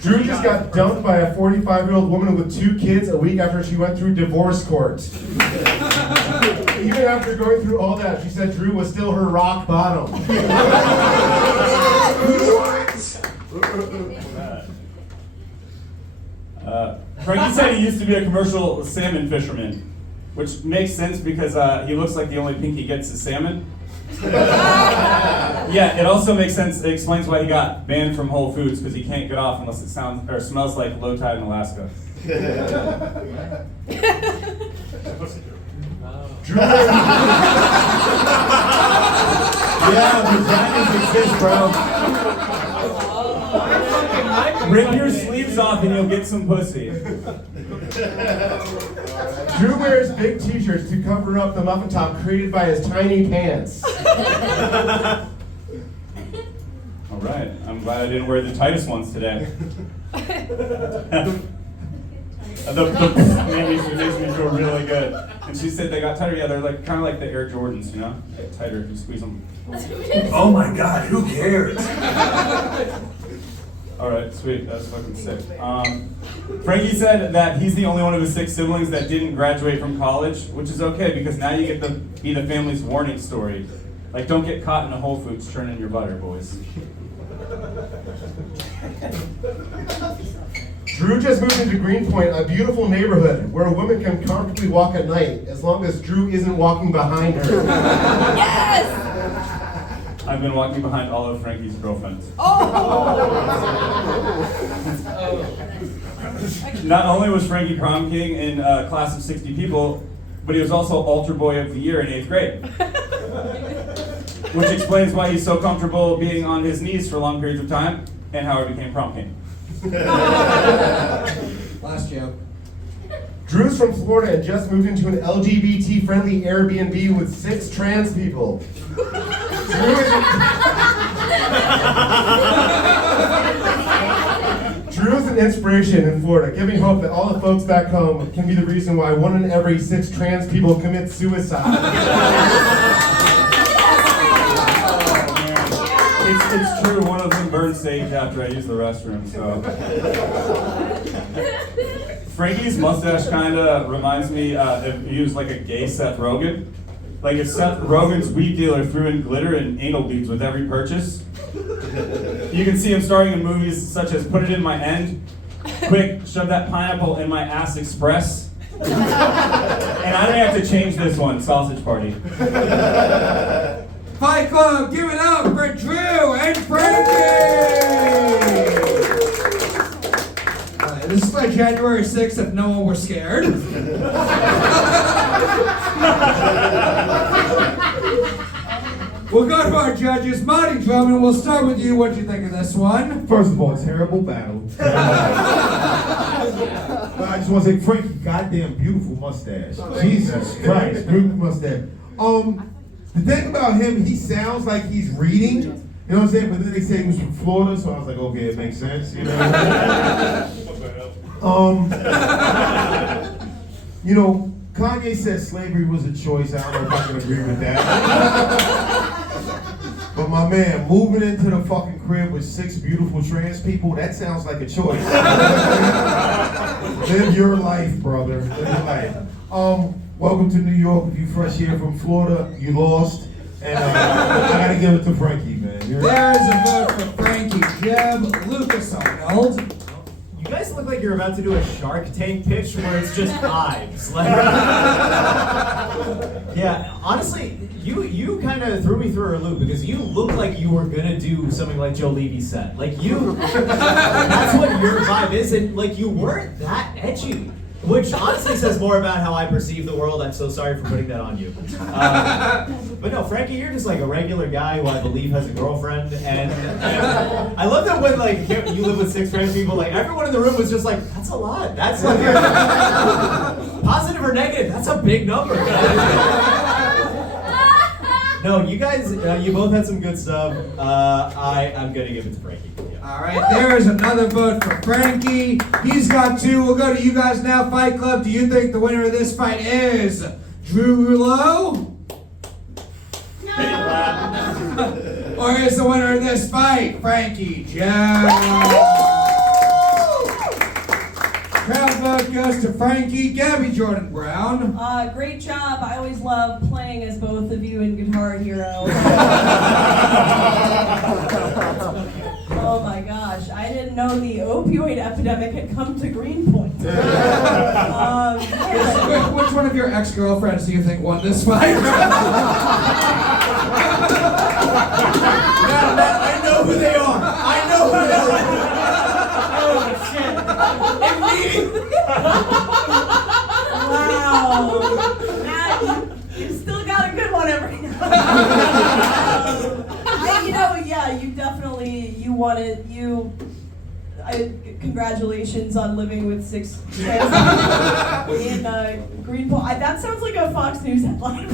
Drew just got dumped by a 45-year-old woman with 2 kids a week after she went through divorce court. Even after going through all that, she said Drew was still her rock bottom. Franky said he used to be a commercial salmon fisherman, which makes sense because he looks like the only pink he gets is salmon. Yeah, it also makes sense. It explains why he got banned from Whole Foods, because he can't get off unless it sounds or smells like low tide in Alaska. Yeah, vaginas exist, bro. Rip your sleeves off and you'll get some pussy. Drew wears big t-shirts to cover up the muffin top created by his tiny pants. All right, I'm glad I didn't wear the tightest ones today. The makes me feel really good. And she said they got tighter. Yeah, they're like kind of like the Air Jordans, you know? They get tighter if you squeeze them. Oh my God, who cares? All right, sweet. That's fucking sick. Franky said that he's the only one of his 6 siblings that didn't graduate from college, which is okay because now you get to be the family's warning story. Like, don't get caught in a Whole Foods churning your butter, boys. Drew just moved into Greenpoint, a beautiful neighborhood where a woman can comfortably walk at night as long as Drew isn't walking behind her. Yes! I've been walking behind all of Franky's girlfriends. Not only was Franky prom king in a class of 60 people, but he was also altar boy of the year in 8th grade. Which explains why he's so comfortable being on his knees for long periods of time and how he became prom king. Last joke. Drew's from Florida and just moved into an LGBT-friendly Airbnb with 6 trans people. Drew's an inspiration in Florida, giving hope that all the folks back home can be the reason why 1 in every 6 trans people commit suicide. It's true, one of them burned sage after I used the restroom, so. Franky's mustache kinda reminds me if he was like a gay Seth Rogen. Like if Seth Rogen's weed dealer threw in glitter and anal beads with every purchase. You can see him starring in movies such as Put It In My End, Quick, Shove That Pineapple in My Ass Express, and I don't have to change this one, Sausage Party. Fight Club, give it up for Drew and Franky! This is like January 6th if no one were scared. We'll go to our judges. Mahdiy, Drummond, we'll start with you. What do you think of this one? First of all, terrible battle. But I just want to say, Franky, goddamn beautiful mustache. Jesus Christ, beautiful mustache. The thing about him, he sounds like he's reading. You know what I'm saying? But then they say he was from Florida, so I was like, okay, it makes sense. You know. You know, Kanye said slavery was a choice. I don't know if I can agree with that. But my man, moving into the fucking crib with 6 beautiful trans people, that sounds like a choice. Live your life, brother. Live your life. Welcome to New York. If you fresh here from Florida, you lost. And I gotta give it to Franky, man. There's a vote for Franky, Jebb, Lukas, Arnold. You guys look like you're about to do a Shark Tank pitch where it's just vibes. Like, yeah, honestly, you kind of threw me through a loop because you look like you were gonna do something like Joe Levy said. Like that's what your vibe is, and like you weren't that edgy. Which honestly says more about how I perceive the world. I'm so sorry for putting that on you. But no, Franky, you're just like a regular guy who I believe has a girlfriend. And I love that when like you live with 6 trans people, like everyone in the room was just like, that's a lot. That's like positive or negative. That's a big number. No, you guys, you both had some good stuff. I'm gonna give it to Franky. All right, there is another vote for Franky. He's got 2. We'll go to you guys now. Fight Club, do you think the winner of this fight is Drew Rouleau? Or is the winner of this fight Franky Jebb? Crowd vote goes to Franky. Gabby Jordan Brown. Great job. I always love playing as both of you in Guitar Hero. Oh my gosh, I didn't know the opioid epidemic had come to Greenpoint. Which one of your ex-girlfriends do you think won this fight? I know who they are. I know who they are. Oh shit. Wow. You still got a good one every now and then. You know, yeah, you definitely, you wanted, Congratulations on living with 6 trans in Greenpoint. That sounds like a Fox News headline.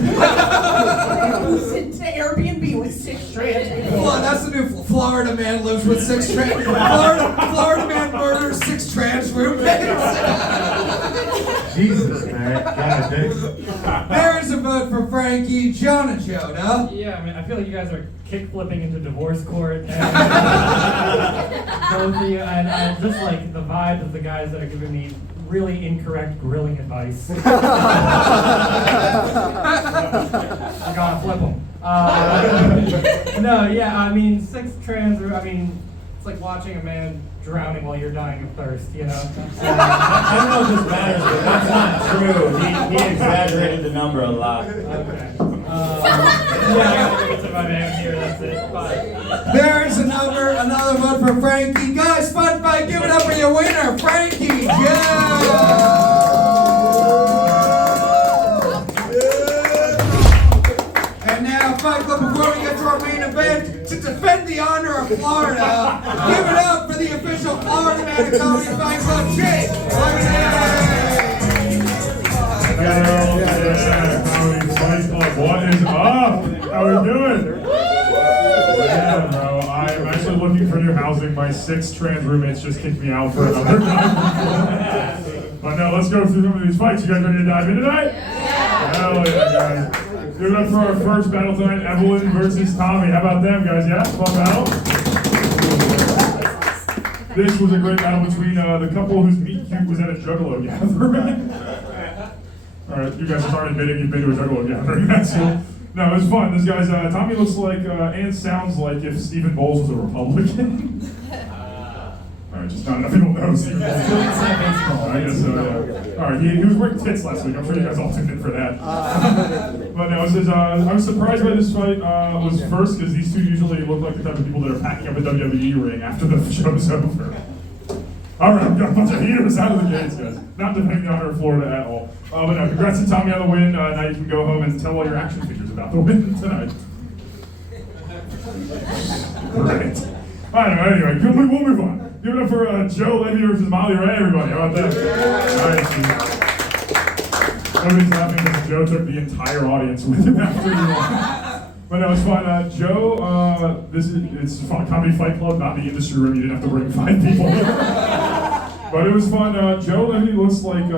Moves into Airbnb with 6 trans people. Well, that's the new Florida man lives with 6 trans. Florida man murders 6 trans roommates. Jesus, man. God damn. There's a vote for Franky. John Ajodah. Yeah, I mean, I feel like you guys are kick flipping into divorce court, and both of you, and just like the vibe of the guys that are giving me really incorrect grilling advice. I gotta flip them. No, yeah, I mean, 6 trans, I mean, it's like watching a man drowning while you're dying of thirst, you know? I don't know if this matters, but that's not true. He exaggerated the number a lot. Okay. Yeah, I gotta get to my man here, that's it. Bye. There's another vote for Franky. Guys, fun fight. Give it up for your winner, Franky. Yeah. And now, Fight Club, before we get to our main event, to defend the honor of Florida, give it up for the official Florida man of Comedy Fight Club, Jake. What is up? How we doing? Yeah, bro. I'm actually looking for new housing. My 6 trans roommates just kicked me out for another time. But no, let's go through some of these fights. You guys ready to dive in tonight? Hell yeah, guys. Give it up for our first battle tonight, Evelyn versus Tommy. How about them, guys? Yeah? Fun battle? This was a great battle between the couple whose meet cute was at a Juggalo gathering. Alright, you guys are starting admitting you've been to a Juggalo gathering. That's cool. No, it was fun. This guy's, Tommy looks like, and sounds like if Stephen Bowles was a Republican. Alright, just not enough people know Stephen Bowles. I guess so, yeah. Alright, he was wearing tits last week. I'm sure you guys all tuned in for that. But no, I was surprised by this fight, was first, because these two usually look like the type of people that are packing up a WWE ring after the show's over. Alright, we got a bunch of heaters out of the gates, guys. Not defending the honor of Florida at all. But no, congrats to Tommy on the win. Now you can go home and tell all your action figures about the win tonight. Great. I don't know, anyway, we'll move on. Give it up for Joe Levy versus Molly Rae, everybody. How about that? Nice. Nobody's laughing because Joe took the entire audience with him after he won. But no, it's fun. Joe, it's fun. Comedy Fight Club, not the industry room. You didn't have to bring 5 people. But it was fun. Joe Levy looks like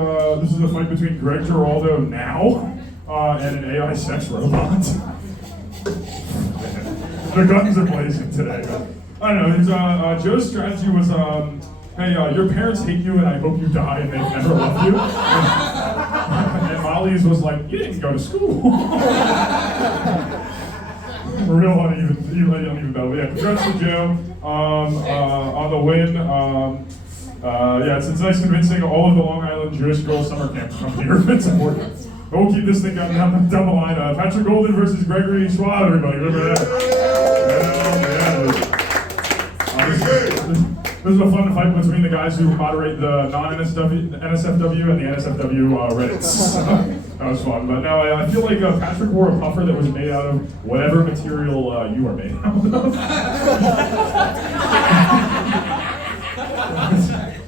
this is a fight between Greg Giraldo now and an AI sex robot. The guns are blazing today. I don't know. Joe's strategy was, hey, your parents hate you and I hope you die and they never love you. And Molly's was like, you didn't go to school. Real uneven battle. Yeah, congrats to Joe on the win. Yeah, it's nice convincing all of the Long Island Jewish girls summer camps come here. It's important. But we'll keep this thing down the line. Patrick Golden versus Gregory Schwab, everybody. Remember that? This is a fun fight between the guys who moderate the non-NSFW and the NSFW Reddits. That was fun. But no, I feel like Patrick wore a puffer that was made out of whatever material you are made out of.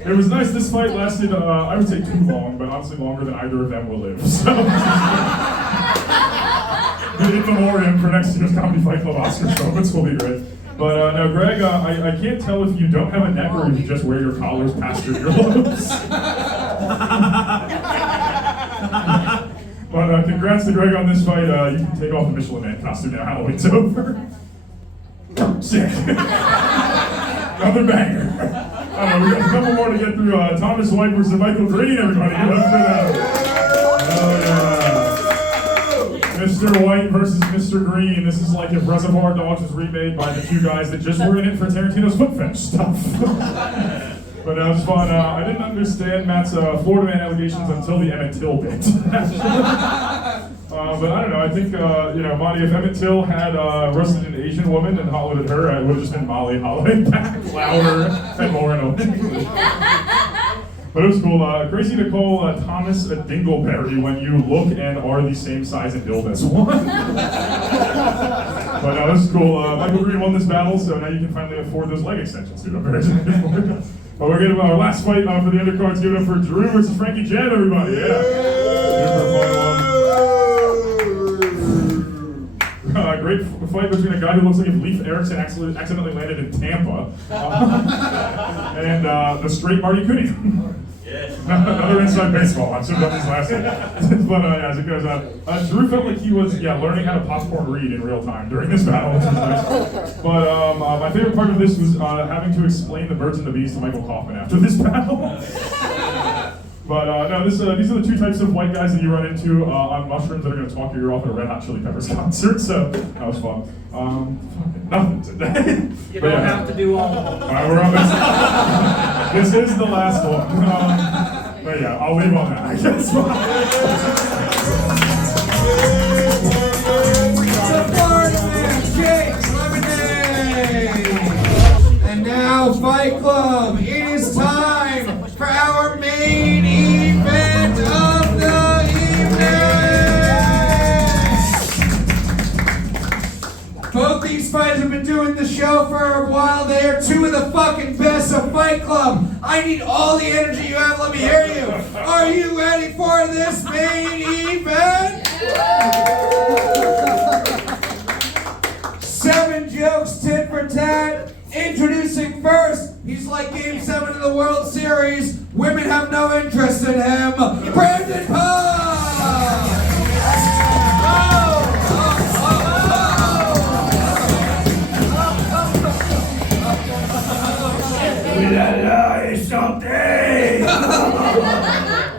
It was nice. This fight lasted, I would say, too long, but honestly longer than either of them will live. So, in memoriam for next year's Comedy Fight Club Oscar show, which will be great. But no, Greg, I can't tell if you don't have a neck or if you just wear your collars past your earlobes. But congrats to Greg on this fight. You can take off the Michelin Man costume now. Halloween's over. Sick. Another banger. I don't know, we got a couple more to get through. Thomas White versus Michael Green, everybody. Give it up for that. Mr. White versus Mr. Green. This is like if Reservoir Dogs was remade by the 2 guys that just were in it for Tarantino's foot fetish stuff. But that was fun. I didn't understand Matt's Florida Man allegations until the Emmett Till bit. But I don't know, I think, Mahdiy, if Emmett Till had roasted an Asian woman and hollered at her, it would have just been Molly hollering back louder and more annoying. But it was cool. Crazy to call Thomas a dingleberry when you look and are the same size and build as one. But no, this is cool. Michael Green won this battle, so now you can finally afford those leg extensions, dude. I'm very excited for it. But we're getting our last fight for the undercards. Give it up for Drew versus Franky Jebb, everybody. Great fight between a guy who looks like if Leif Erikson accidentally landed in Tampa and the straight Marty Cooney. Another inside baseball. I should have done this last week. But as it goes, Drew felt like he was learning how to popcorn read in real time during this battle. Which was nice. But my favorite part of this was having to explain the birds and the bees to Michael Kaufman after this battle. But no, these are the two types of white guys that you run into on mushrooms that are going to talk your ear off at a Red Hot Chili Peppers concert. So that was fun. Nothing today. You don't have to do all of them. All right, we're on this. This is the last one. But yeah, I'll leave on that, I guess. And now, Fight Club, it is time for our main event of the evening! Both these fighters have been doing the show for a while. They are two of the fucking best of Fight Club. I need all the energy you have. Let me hear you. Are you ready for this main event? 7 jokes, tit for tat. Introducing first, he's like Game 7 of the World Series. Women have no interest in him. Brandon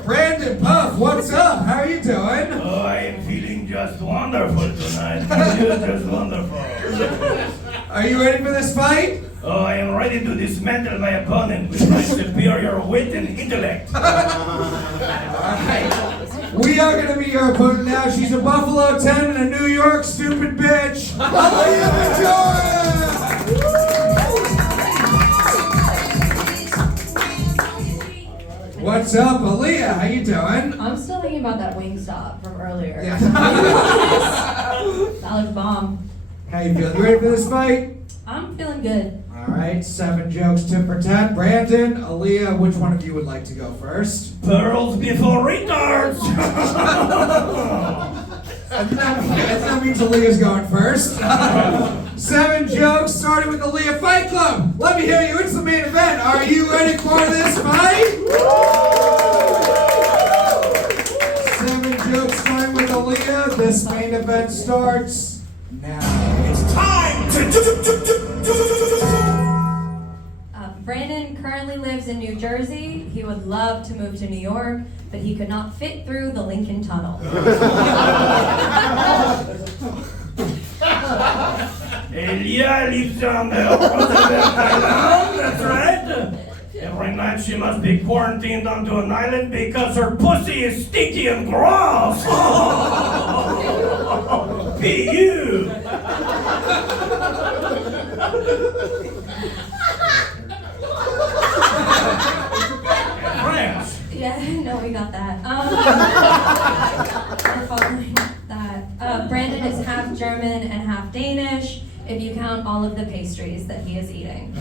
Brandon Puff, what's up? How are you doing? Oh, I am feeling just wonderful tonight. Just wonderful. Are you ready for this fight? Oh, I am ready to dismantle my opponent with my superior wit and intellect. Alright. We are going to meet your opponent now. She's a Buffalo 10 and a New York stupid bitch. Alia Bajorek! What's up, Alia? How you doing? I'm still thinking about that Wingstop from earlier. Yeah. That was bomb. How you feeling? You ready for this fight? I'm feeling good. Alright, 7 jokes, tit for tat. Brandon, Alia, which one of you would like to go first? Pearls before retards! That means Alia's going first. 7 jokes, starting with Alia. Fight Club! Let me hear you, it's the main event. Are you ready for this fight? 7 jokes, starting with Alia. This main event starts now. It's time to Brandon currently lives in New Jersey. He would love to move to New York, but he could not fit through the Lincoln Tunnel. Alia lives on the Roosevelt Island, that's right. Every night she must be quarantined onto an island because her pussy is stinky and gross. P.U. France. Yeah, no, we got that. We're following that. Brandon is half German and half Danish, if you count all of the pastries that he is eating.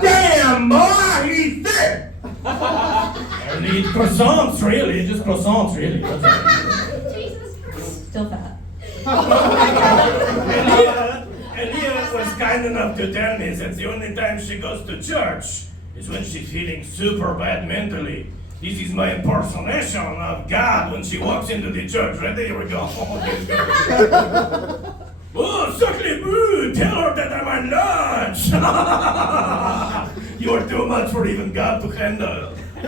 Damn, boy, he's thick. I need croissants, really, just croissants, really. Jesus Christ. Still fat. Alia was kind enough to tell me that the only time she goes to church is when she's feeling super bad mentally. This is my impersonation of God when she walks into the church. Ready? Here we go. Oh, sacré bleu! Tell her that I'm on lunch! You are too much for even God to handle. I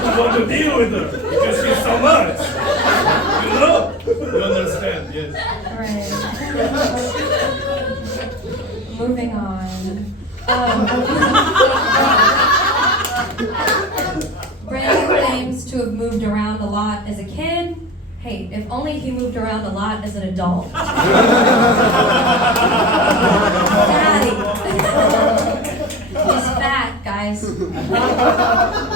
don't want to deal with her because she's so much. You know? You understand, yes. Alright. Moving on. Brandon claims to have moved around a lot as a kid. Hey, if only he moved around a lot as an adult. Daddy. He's fat, guys.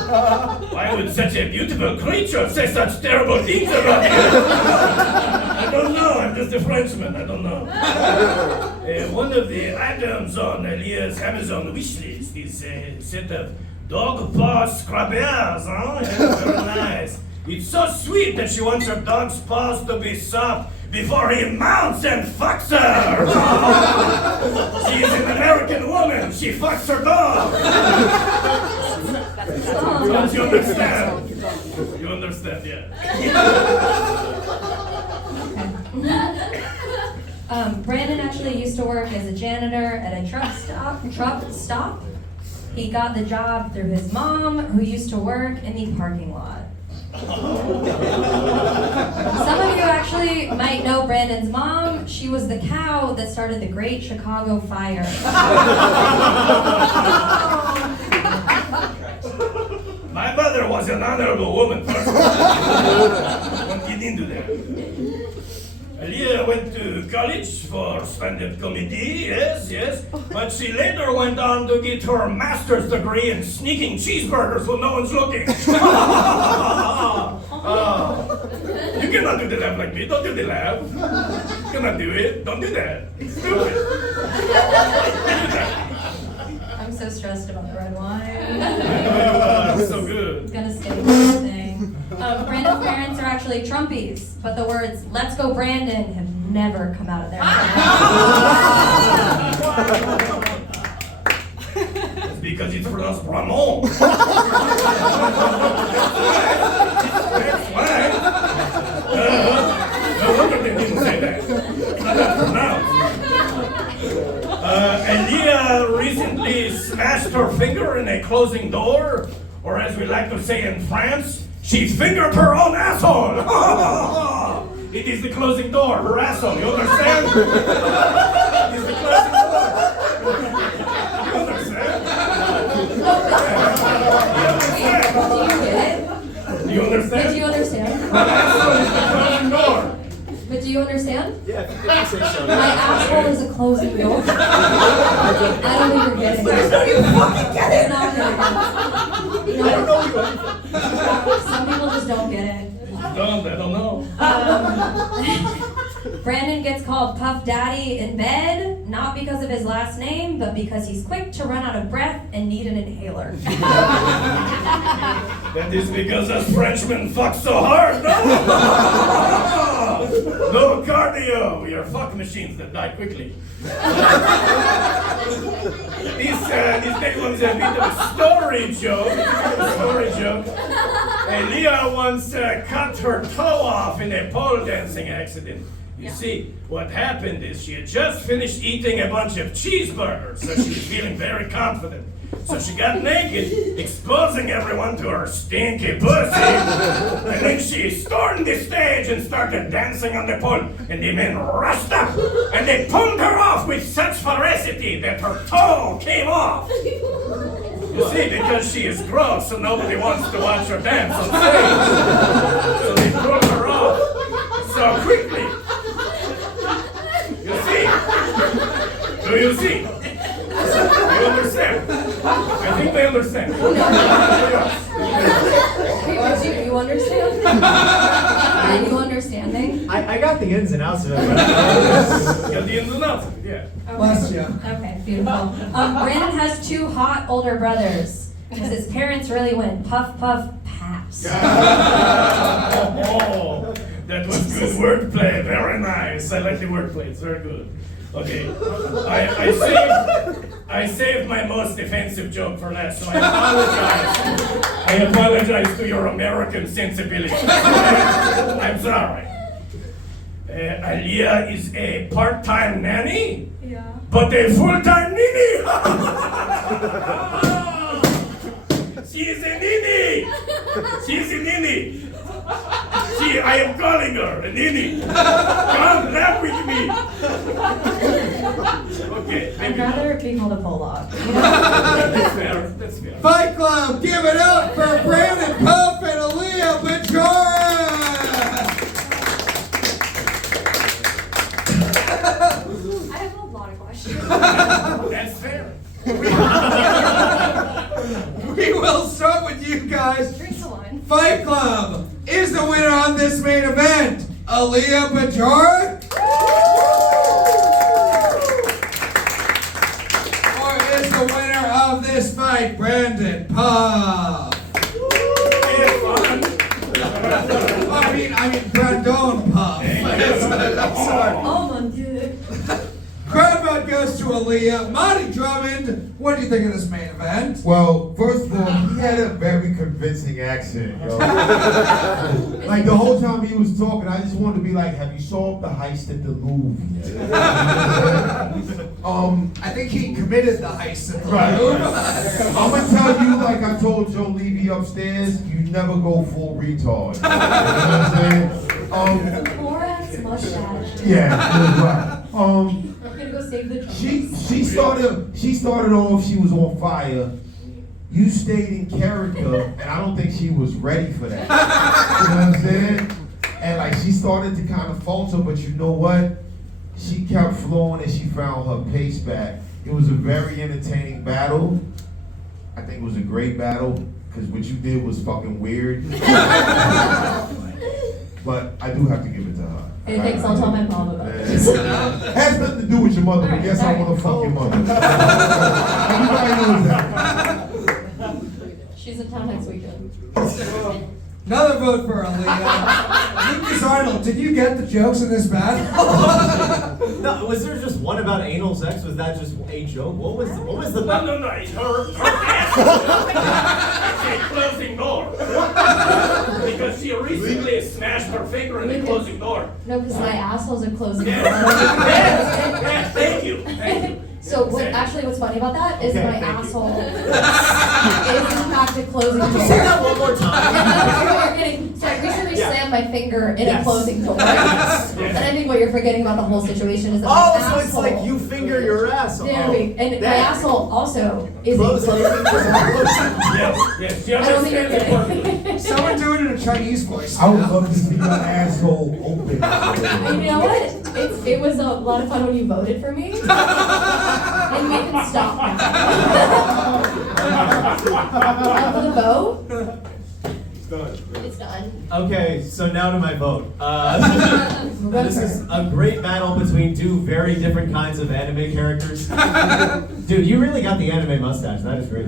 Why would such a beautiful creature say such terrible things about you? I don't know, I'm just a Frenchman, I don't know. One of the items on Alia's Amazon wish list is a set of dog paw scrubbers, huh? Yeah, very nice. It's so sweet that she wants her dog's paws to be soft before he mounts and fucks her. She's an American woman. She fucks her dog. Don't you understand? You understand, yeah. Brandon actually used to work as a janitor at a truck stop. He got the job through his mom, who used to work in the parking lot. Some of you actually might know Brandon's mom. She was the cow that started the Great Chicago Fire. My mother was an honorable woman. Don't get into that. Alia went to college for stand-up comedy, yes. But she later went on to get her master's degree in sneaking cheeseburgers when no one's looking. You cannot do the laugh like me. Don't do the laugh. You cannot do it. Don't do that. It's stupid. I'm so stressed about the red wine. It's so good. It's gonna stay the thing. Brandon's parents are actually Trumpies, but the words "Let's go Brandon" have never come out of their mouths. It's because it's pronounced Ramon. That's why. No wonder they didn't say that. It's not that pronounced. Alia recently smashed her finger in a closing door, or as we like to say in France, she fingered her own asshole! It is the closing door, her asshole, you understand? It is the closing door. You understand? Do you understand? Do you understand? But do you understand? Her asshole is the closing door. But do you understand? Yeah, if you say so. My asshole is a closing door. I don't think you're getting it. Please don't you fucking get it! You're not getting it. I don't know you. Some people just don't get it. I don't know. Brandon gets called Puff Daddy in bed, not because of his last name, but because he's quick to run out of breath and need an inhaler. That is because us Frenchmen fuck so hard, no? No cardio. We are fuck machines that die quickly. This next one is a bit of a story joke. Alia once cut her toe off in a pole dancing accident. You see, what happened is she had just finished eating a bunch of cheeseburgers, so she was feeling very confident. So she got naked, exposing everyone to her stinky pussy. And then she stormed the stage and started dancing on the pole. And the men rushed up, and they pulled her off with such ferocity that her toe came off. You see, because she is gross, so nobody wants to watch her dance on stage. So they pulled her off so quickly. You see? Do you see? You understand? I think they understand. You understand? Are you understanding? I got the ins and outs of it. Got the ins and outs of it, yeah. Okay, beautiful. Brandon has 2 hot older brothers because his parents really went puff puff pass. Oh, that was good wordplay. Very nice. I like the wordplay. It's very good. Okay, I saved my most offensive joke for last, so I apologize to your American sensibilities. I'm sorry. Alia is a part-time nanny, but a full-time nini. She's a nini. She's a nini. I am calling her a nini. Come, laugh with me. Okay. I'd rather it be called a Pollock. That's fair. That's fair. Fight Club, give it up for Brandon Puff and Alia Bajorek! I have a lot of questions. That's fair. We will start with you guys. Drink the wine. Fight Club is the winner on this main event. Alia Bajorek? Or is the winner of this fight Brandon Puff? I mean Brandon Puff. I'm sorry. Oh my god. Crowd vote goes to Alia. Mahdiy Drummond, what do you think of this main event? Well, first of all, he had a very convincing accent, yo. Like the whole time he was talking, I just wanted to be like, have you solved the heist at the Louvre yet? I think he committed the heist at the Right. Louvre. I'm gonna tell you, like I told Joe Levy upstairs, you never go full retard. You know what I'm saying? Borat's mustache. Yeah, that's right. I'm gonna go save the drums. She started off, she was on fire. You stayed in character, and I don't think she was ready for that. You know what I'm saying? And like she started to kind of falter, but you know what? She kept flowing and she found her pace back. It was a very entertaining battle. I think it was a great battle, because what you did was fucking weird. But I do have to give it to her. Hey, thanks, I'll tell my mom about it. Has nothing to do with your mother, but yes, I want to fuck your mother. Everybody knows that. She's in town next weekend. Another vote for Alia. Lukas Arnold, did you get the jokes in this battle? No, was there just one about anal sex? Was that just a joke? What was the? No. It's her ass. It's a closing door. Because she recently smashed her finger in the closing door. No, because my asshole's a closing door. Yes, thank you. So what's funny about that is Okay, my thank you. asshole is in fact a closing door. Say that one more time. You're getting, so I recently slammed my finger in a Yes. closing door. And I think what you're forgetting about the whole situation is that my Oh, asshole. so it's like you finger your asshole. Yeah, and my asshole also is Closing. a closing door. Yes, she I don't think you're understands kidding. Someone do it in a Chinese voice. I would love to see your asshole open. And you know what? It was a lot of fun when you voted for me. And we can stop now. Time for the vote. It's done. Okay, so now to my vote. This is a great battle between two very different kinds of anime characters. Dude, you really got the anime mustache. That is great.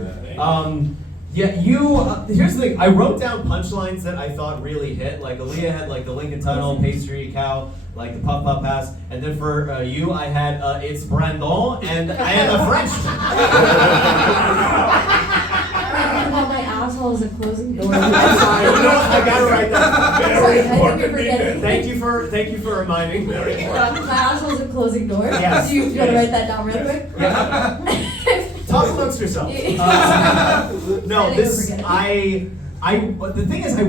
Here's the thing. I wrote down punchlines that I thought really hit. Like Alia had like the Lincoln Tunnel, pastry cow, like the puff puff pass, and then for you, I had it's Brandon, and I am a Frenchman. My asshole is a closing door. I'm sorry. You know what? I got it right there. Sorry, I think you're forgetting. Thank you for reminding me. My asshole is a closing door. Yes. Do you want to write that down real quick? Talk amongst yourselves. No, but the thing is, I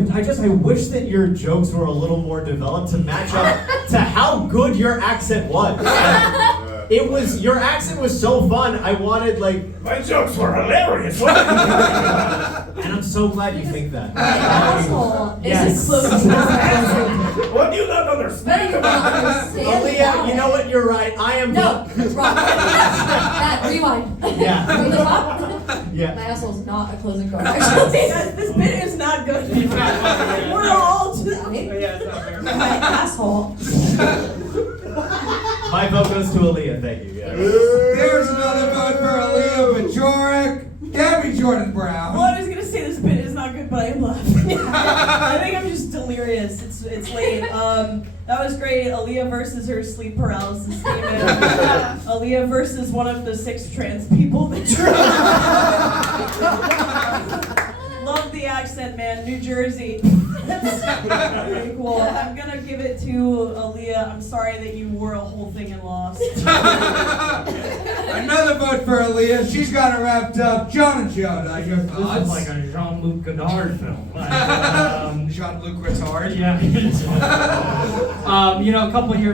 wish that your jokes were a little more developed to match up to how good your accent was. Your accent was so fun. I wanted my jokes were hilarious. And I'm so glad you think that. My asshole is a closing door. What do you not understand about this? Alia, you know what? You're right. I am. No, it's wrong. Matt, rewind. Yeah. From the top. Yeah. My asshole's not a closing door. Actually, This bit is not good. We're all my asshole. My vote goes to Alia. Thank you. Yeah. There's another vote for Alia Bajorek. Gabby Jordan Brown. Well, I was gonna say this bit is not good, but I am laughing. I think I'm just delirious. It's late. That was great. Alia versus her sleep paralysis statement. Alia versus one of the 6 trans people that Love the accent, man. New Jersey. That's very cool. I'm gonna give it to Alia. I'm sorry that you wore a whole thing and lost. Another vote for Alia. She's got it wrapped up. John and Ajodah, your This thoughts? is like a Jean-Luc Godard film. Jean-Luc Godard. Yeah.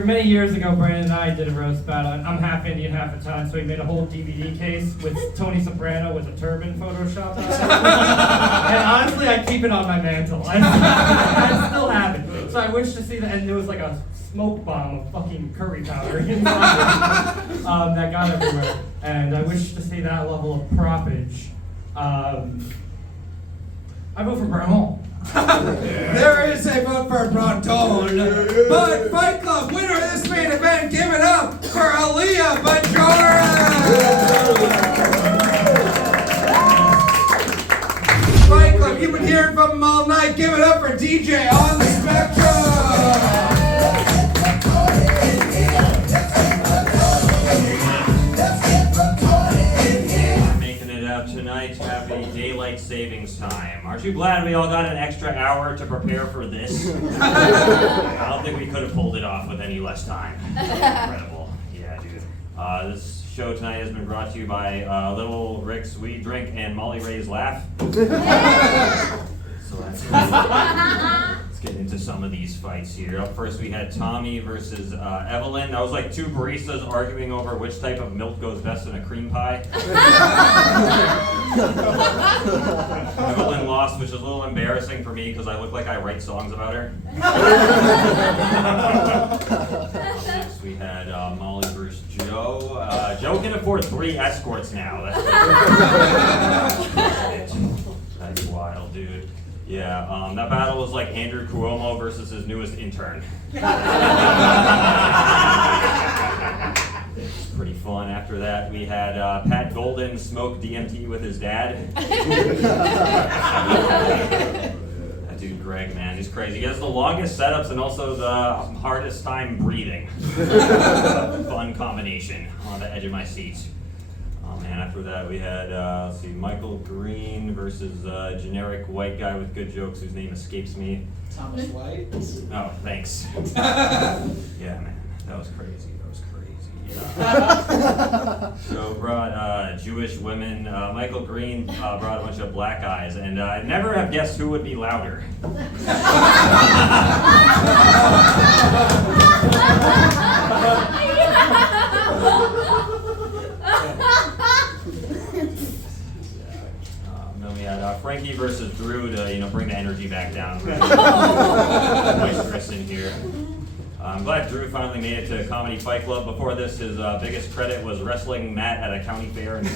Many years ago, Brandon and I did a roast battle. And I'm half Indian, half Italian, so we made a whole DVD case with Tony Soprano with a turban photoshopped on it. And honestly, I keep it on my mantle. I still have it. So I wish to see that. And there was like a smoke bomb of fucking curry powder inside that got everywhere. And I wish to see that level of propage I vote for Bernal. There is a vote for Bronton. But Fight Club winner of this main event, give it up for Alia Bajorek. Fight Club, you've been hearing from him all night. Give it up for DJ on the Spectrum. Tonight, happy daylight savings time. Aren't you glad we all got an extra hour to prepare for this? I don't think we could have pulled it off with any less time. Incredible. Yeah, dude. This show tonight has been brought to you by Little Rick's Weed Drink and Molly Rae's Laugh. So let's get into some of these fights here. Up first, we had Tommy versus Evelyn. That was like two baristas arguing over which type of milk goes best in a cream pie. Evelyn lost, which is a little embarrassing for me because I look like I write songs about her. Next, we had Molly versus Joe. Joe can afford 3 escorts now. That's wild, dude. Yeah, that battle was like Andrew Cuomo versus his newest intern. It's pretty fun. After that, we had Pat Golden smoke DMT with his dad. That dude Greg, man, he's crazy. He has the longest setups and also the hardest time breathing. Fun combination on the edge of my seat. And after that, we had, let's see, Michael Green versus a generic white guy with good jokes whose name escapes me. Thomas White? Oh, thanks. Yeah, man, that was crazy. Yeah. So brought Jewish women. Michael Green brought a bunch of black guys, and I never have guessed who would be louder. Then we had Franky versus Drew to bring the energy back down. Boisterous in here. I'm glad Drew finally made it to Comedy Fight Club. Before this, his biggest credit was wrestling Matt at a county fair. That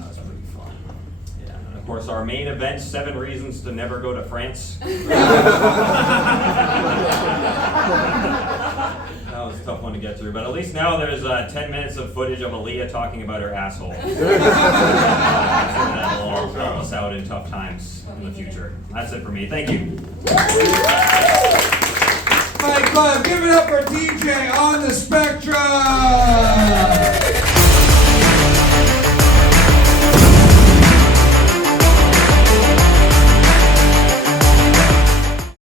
was pretty fun. Yeah, and of course, our main event, 7 Reasons to Never Go to France. That was a tough one to get through, but at least now there's 10 minutes of footage of Aaliyah talking about her asshole. That'll help us out in tough times in the future. That's it for me. Thank you. Fight Club, give it up for DJ on the Spectrum.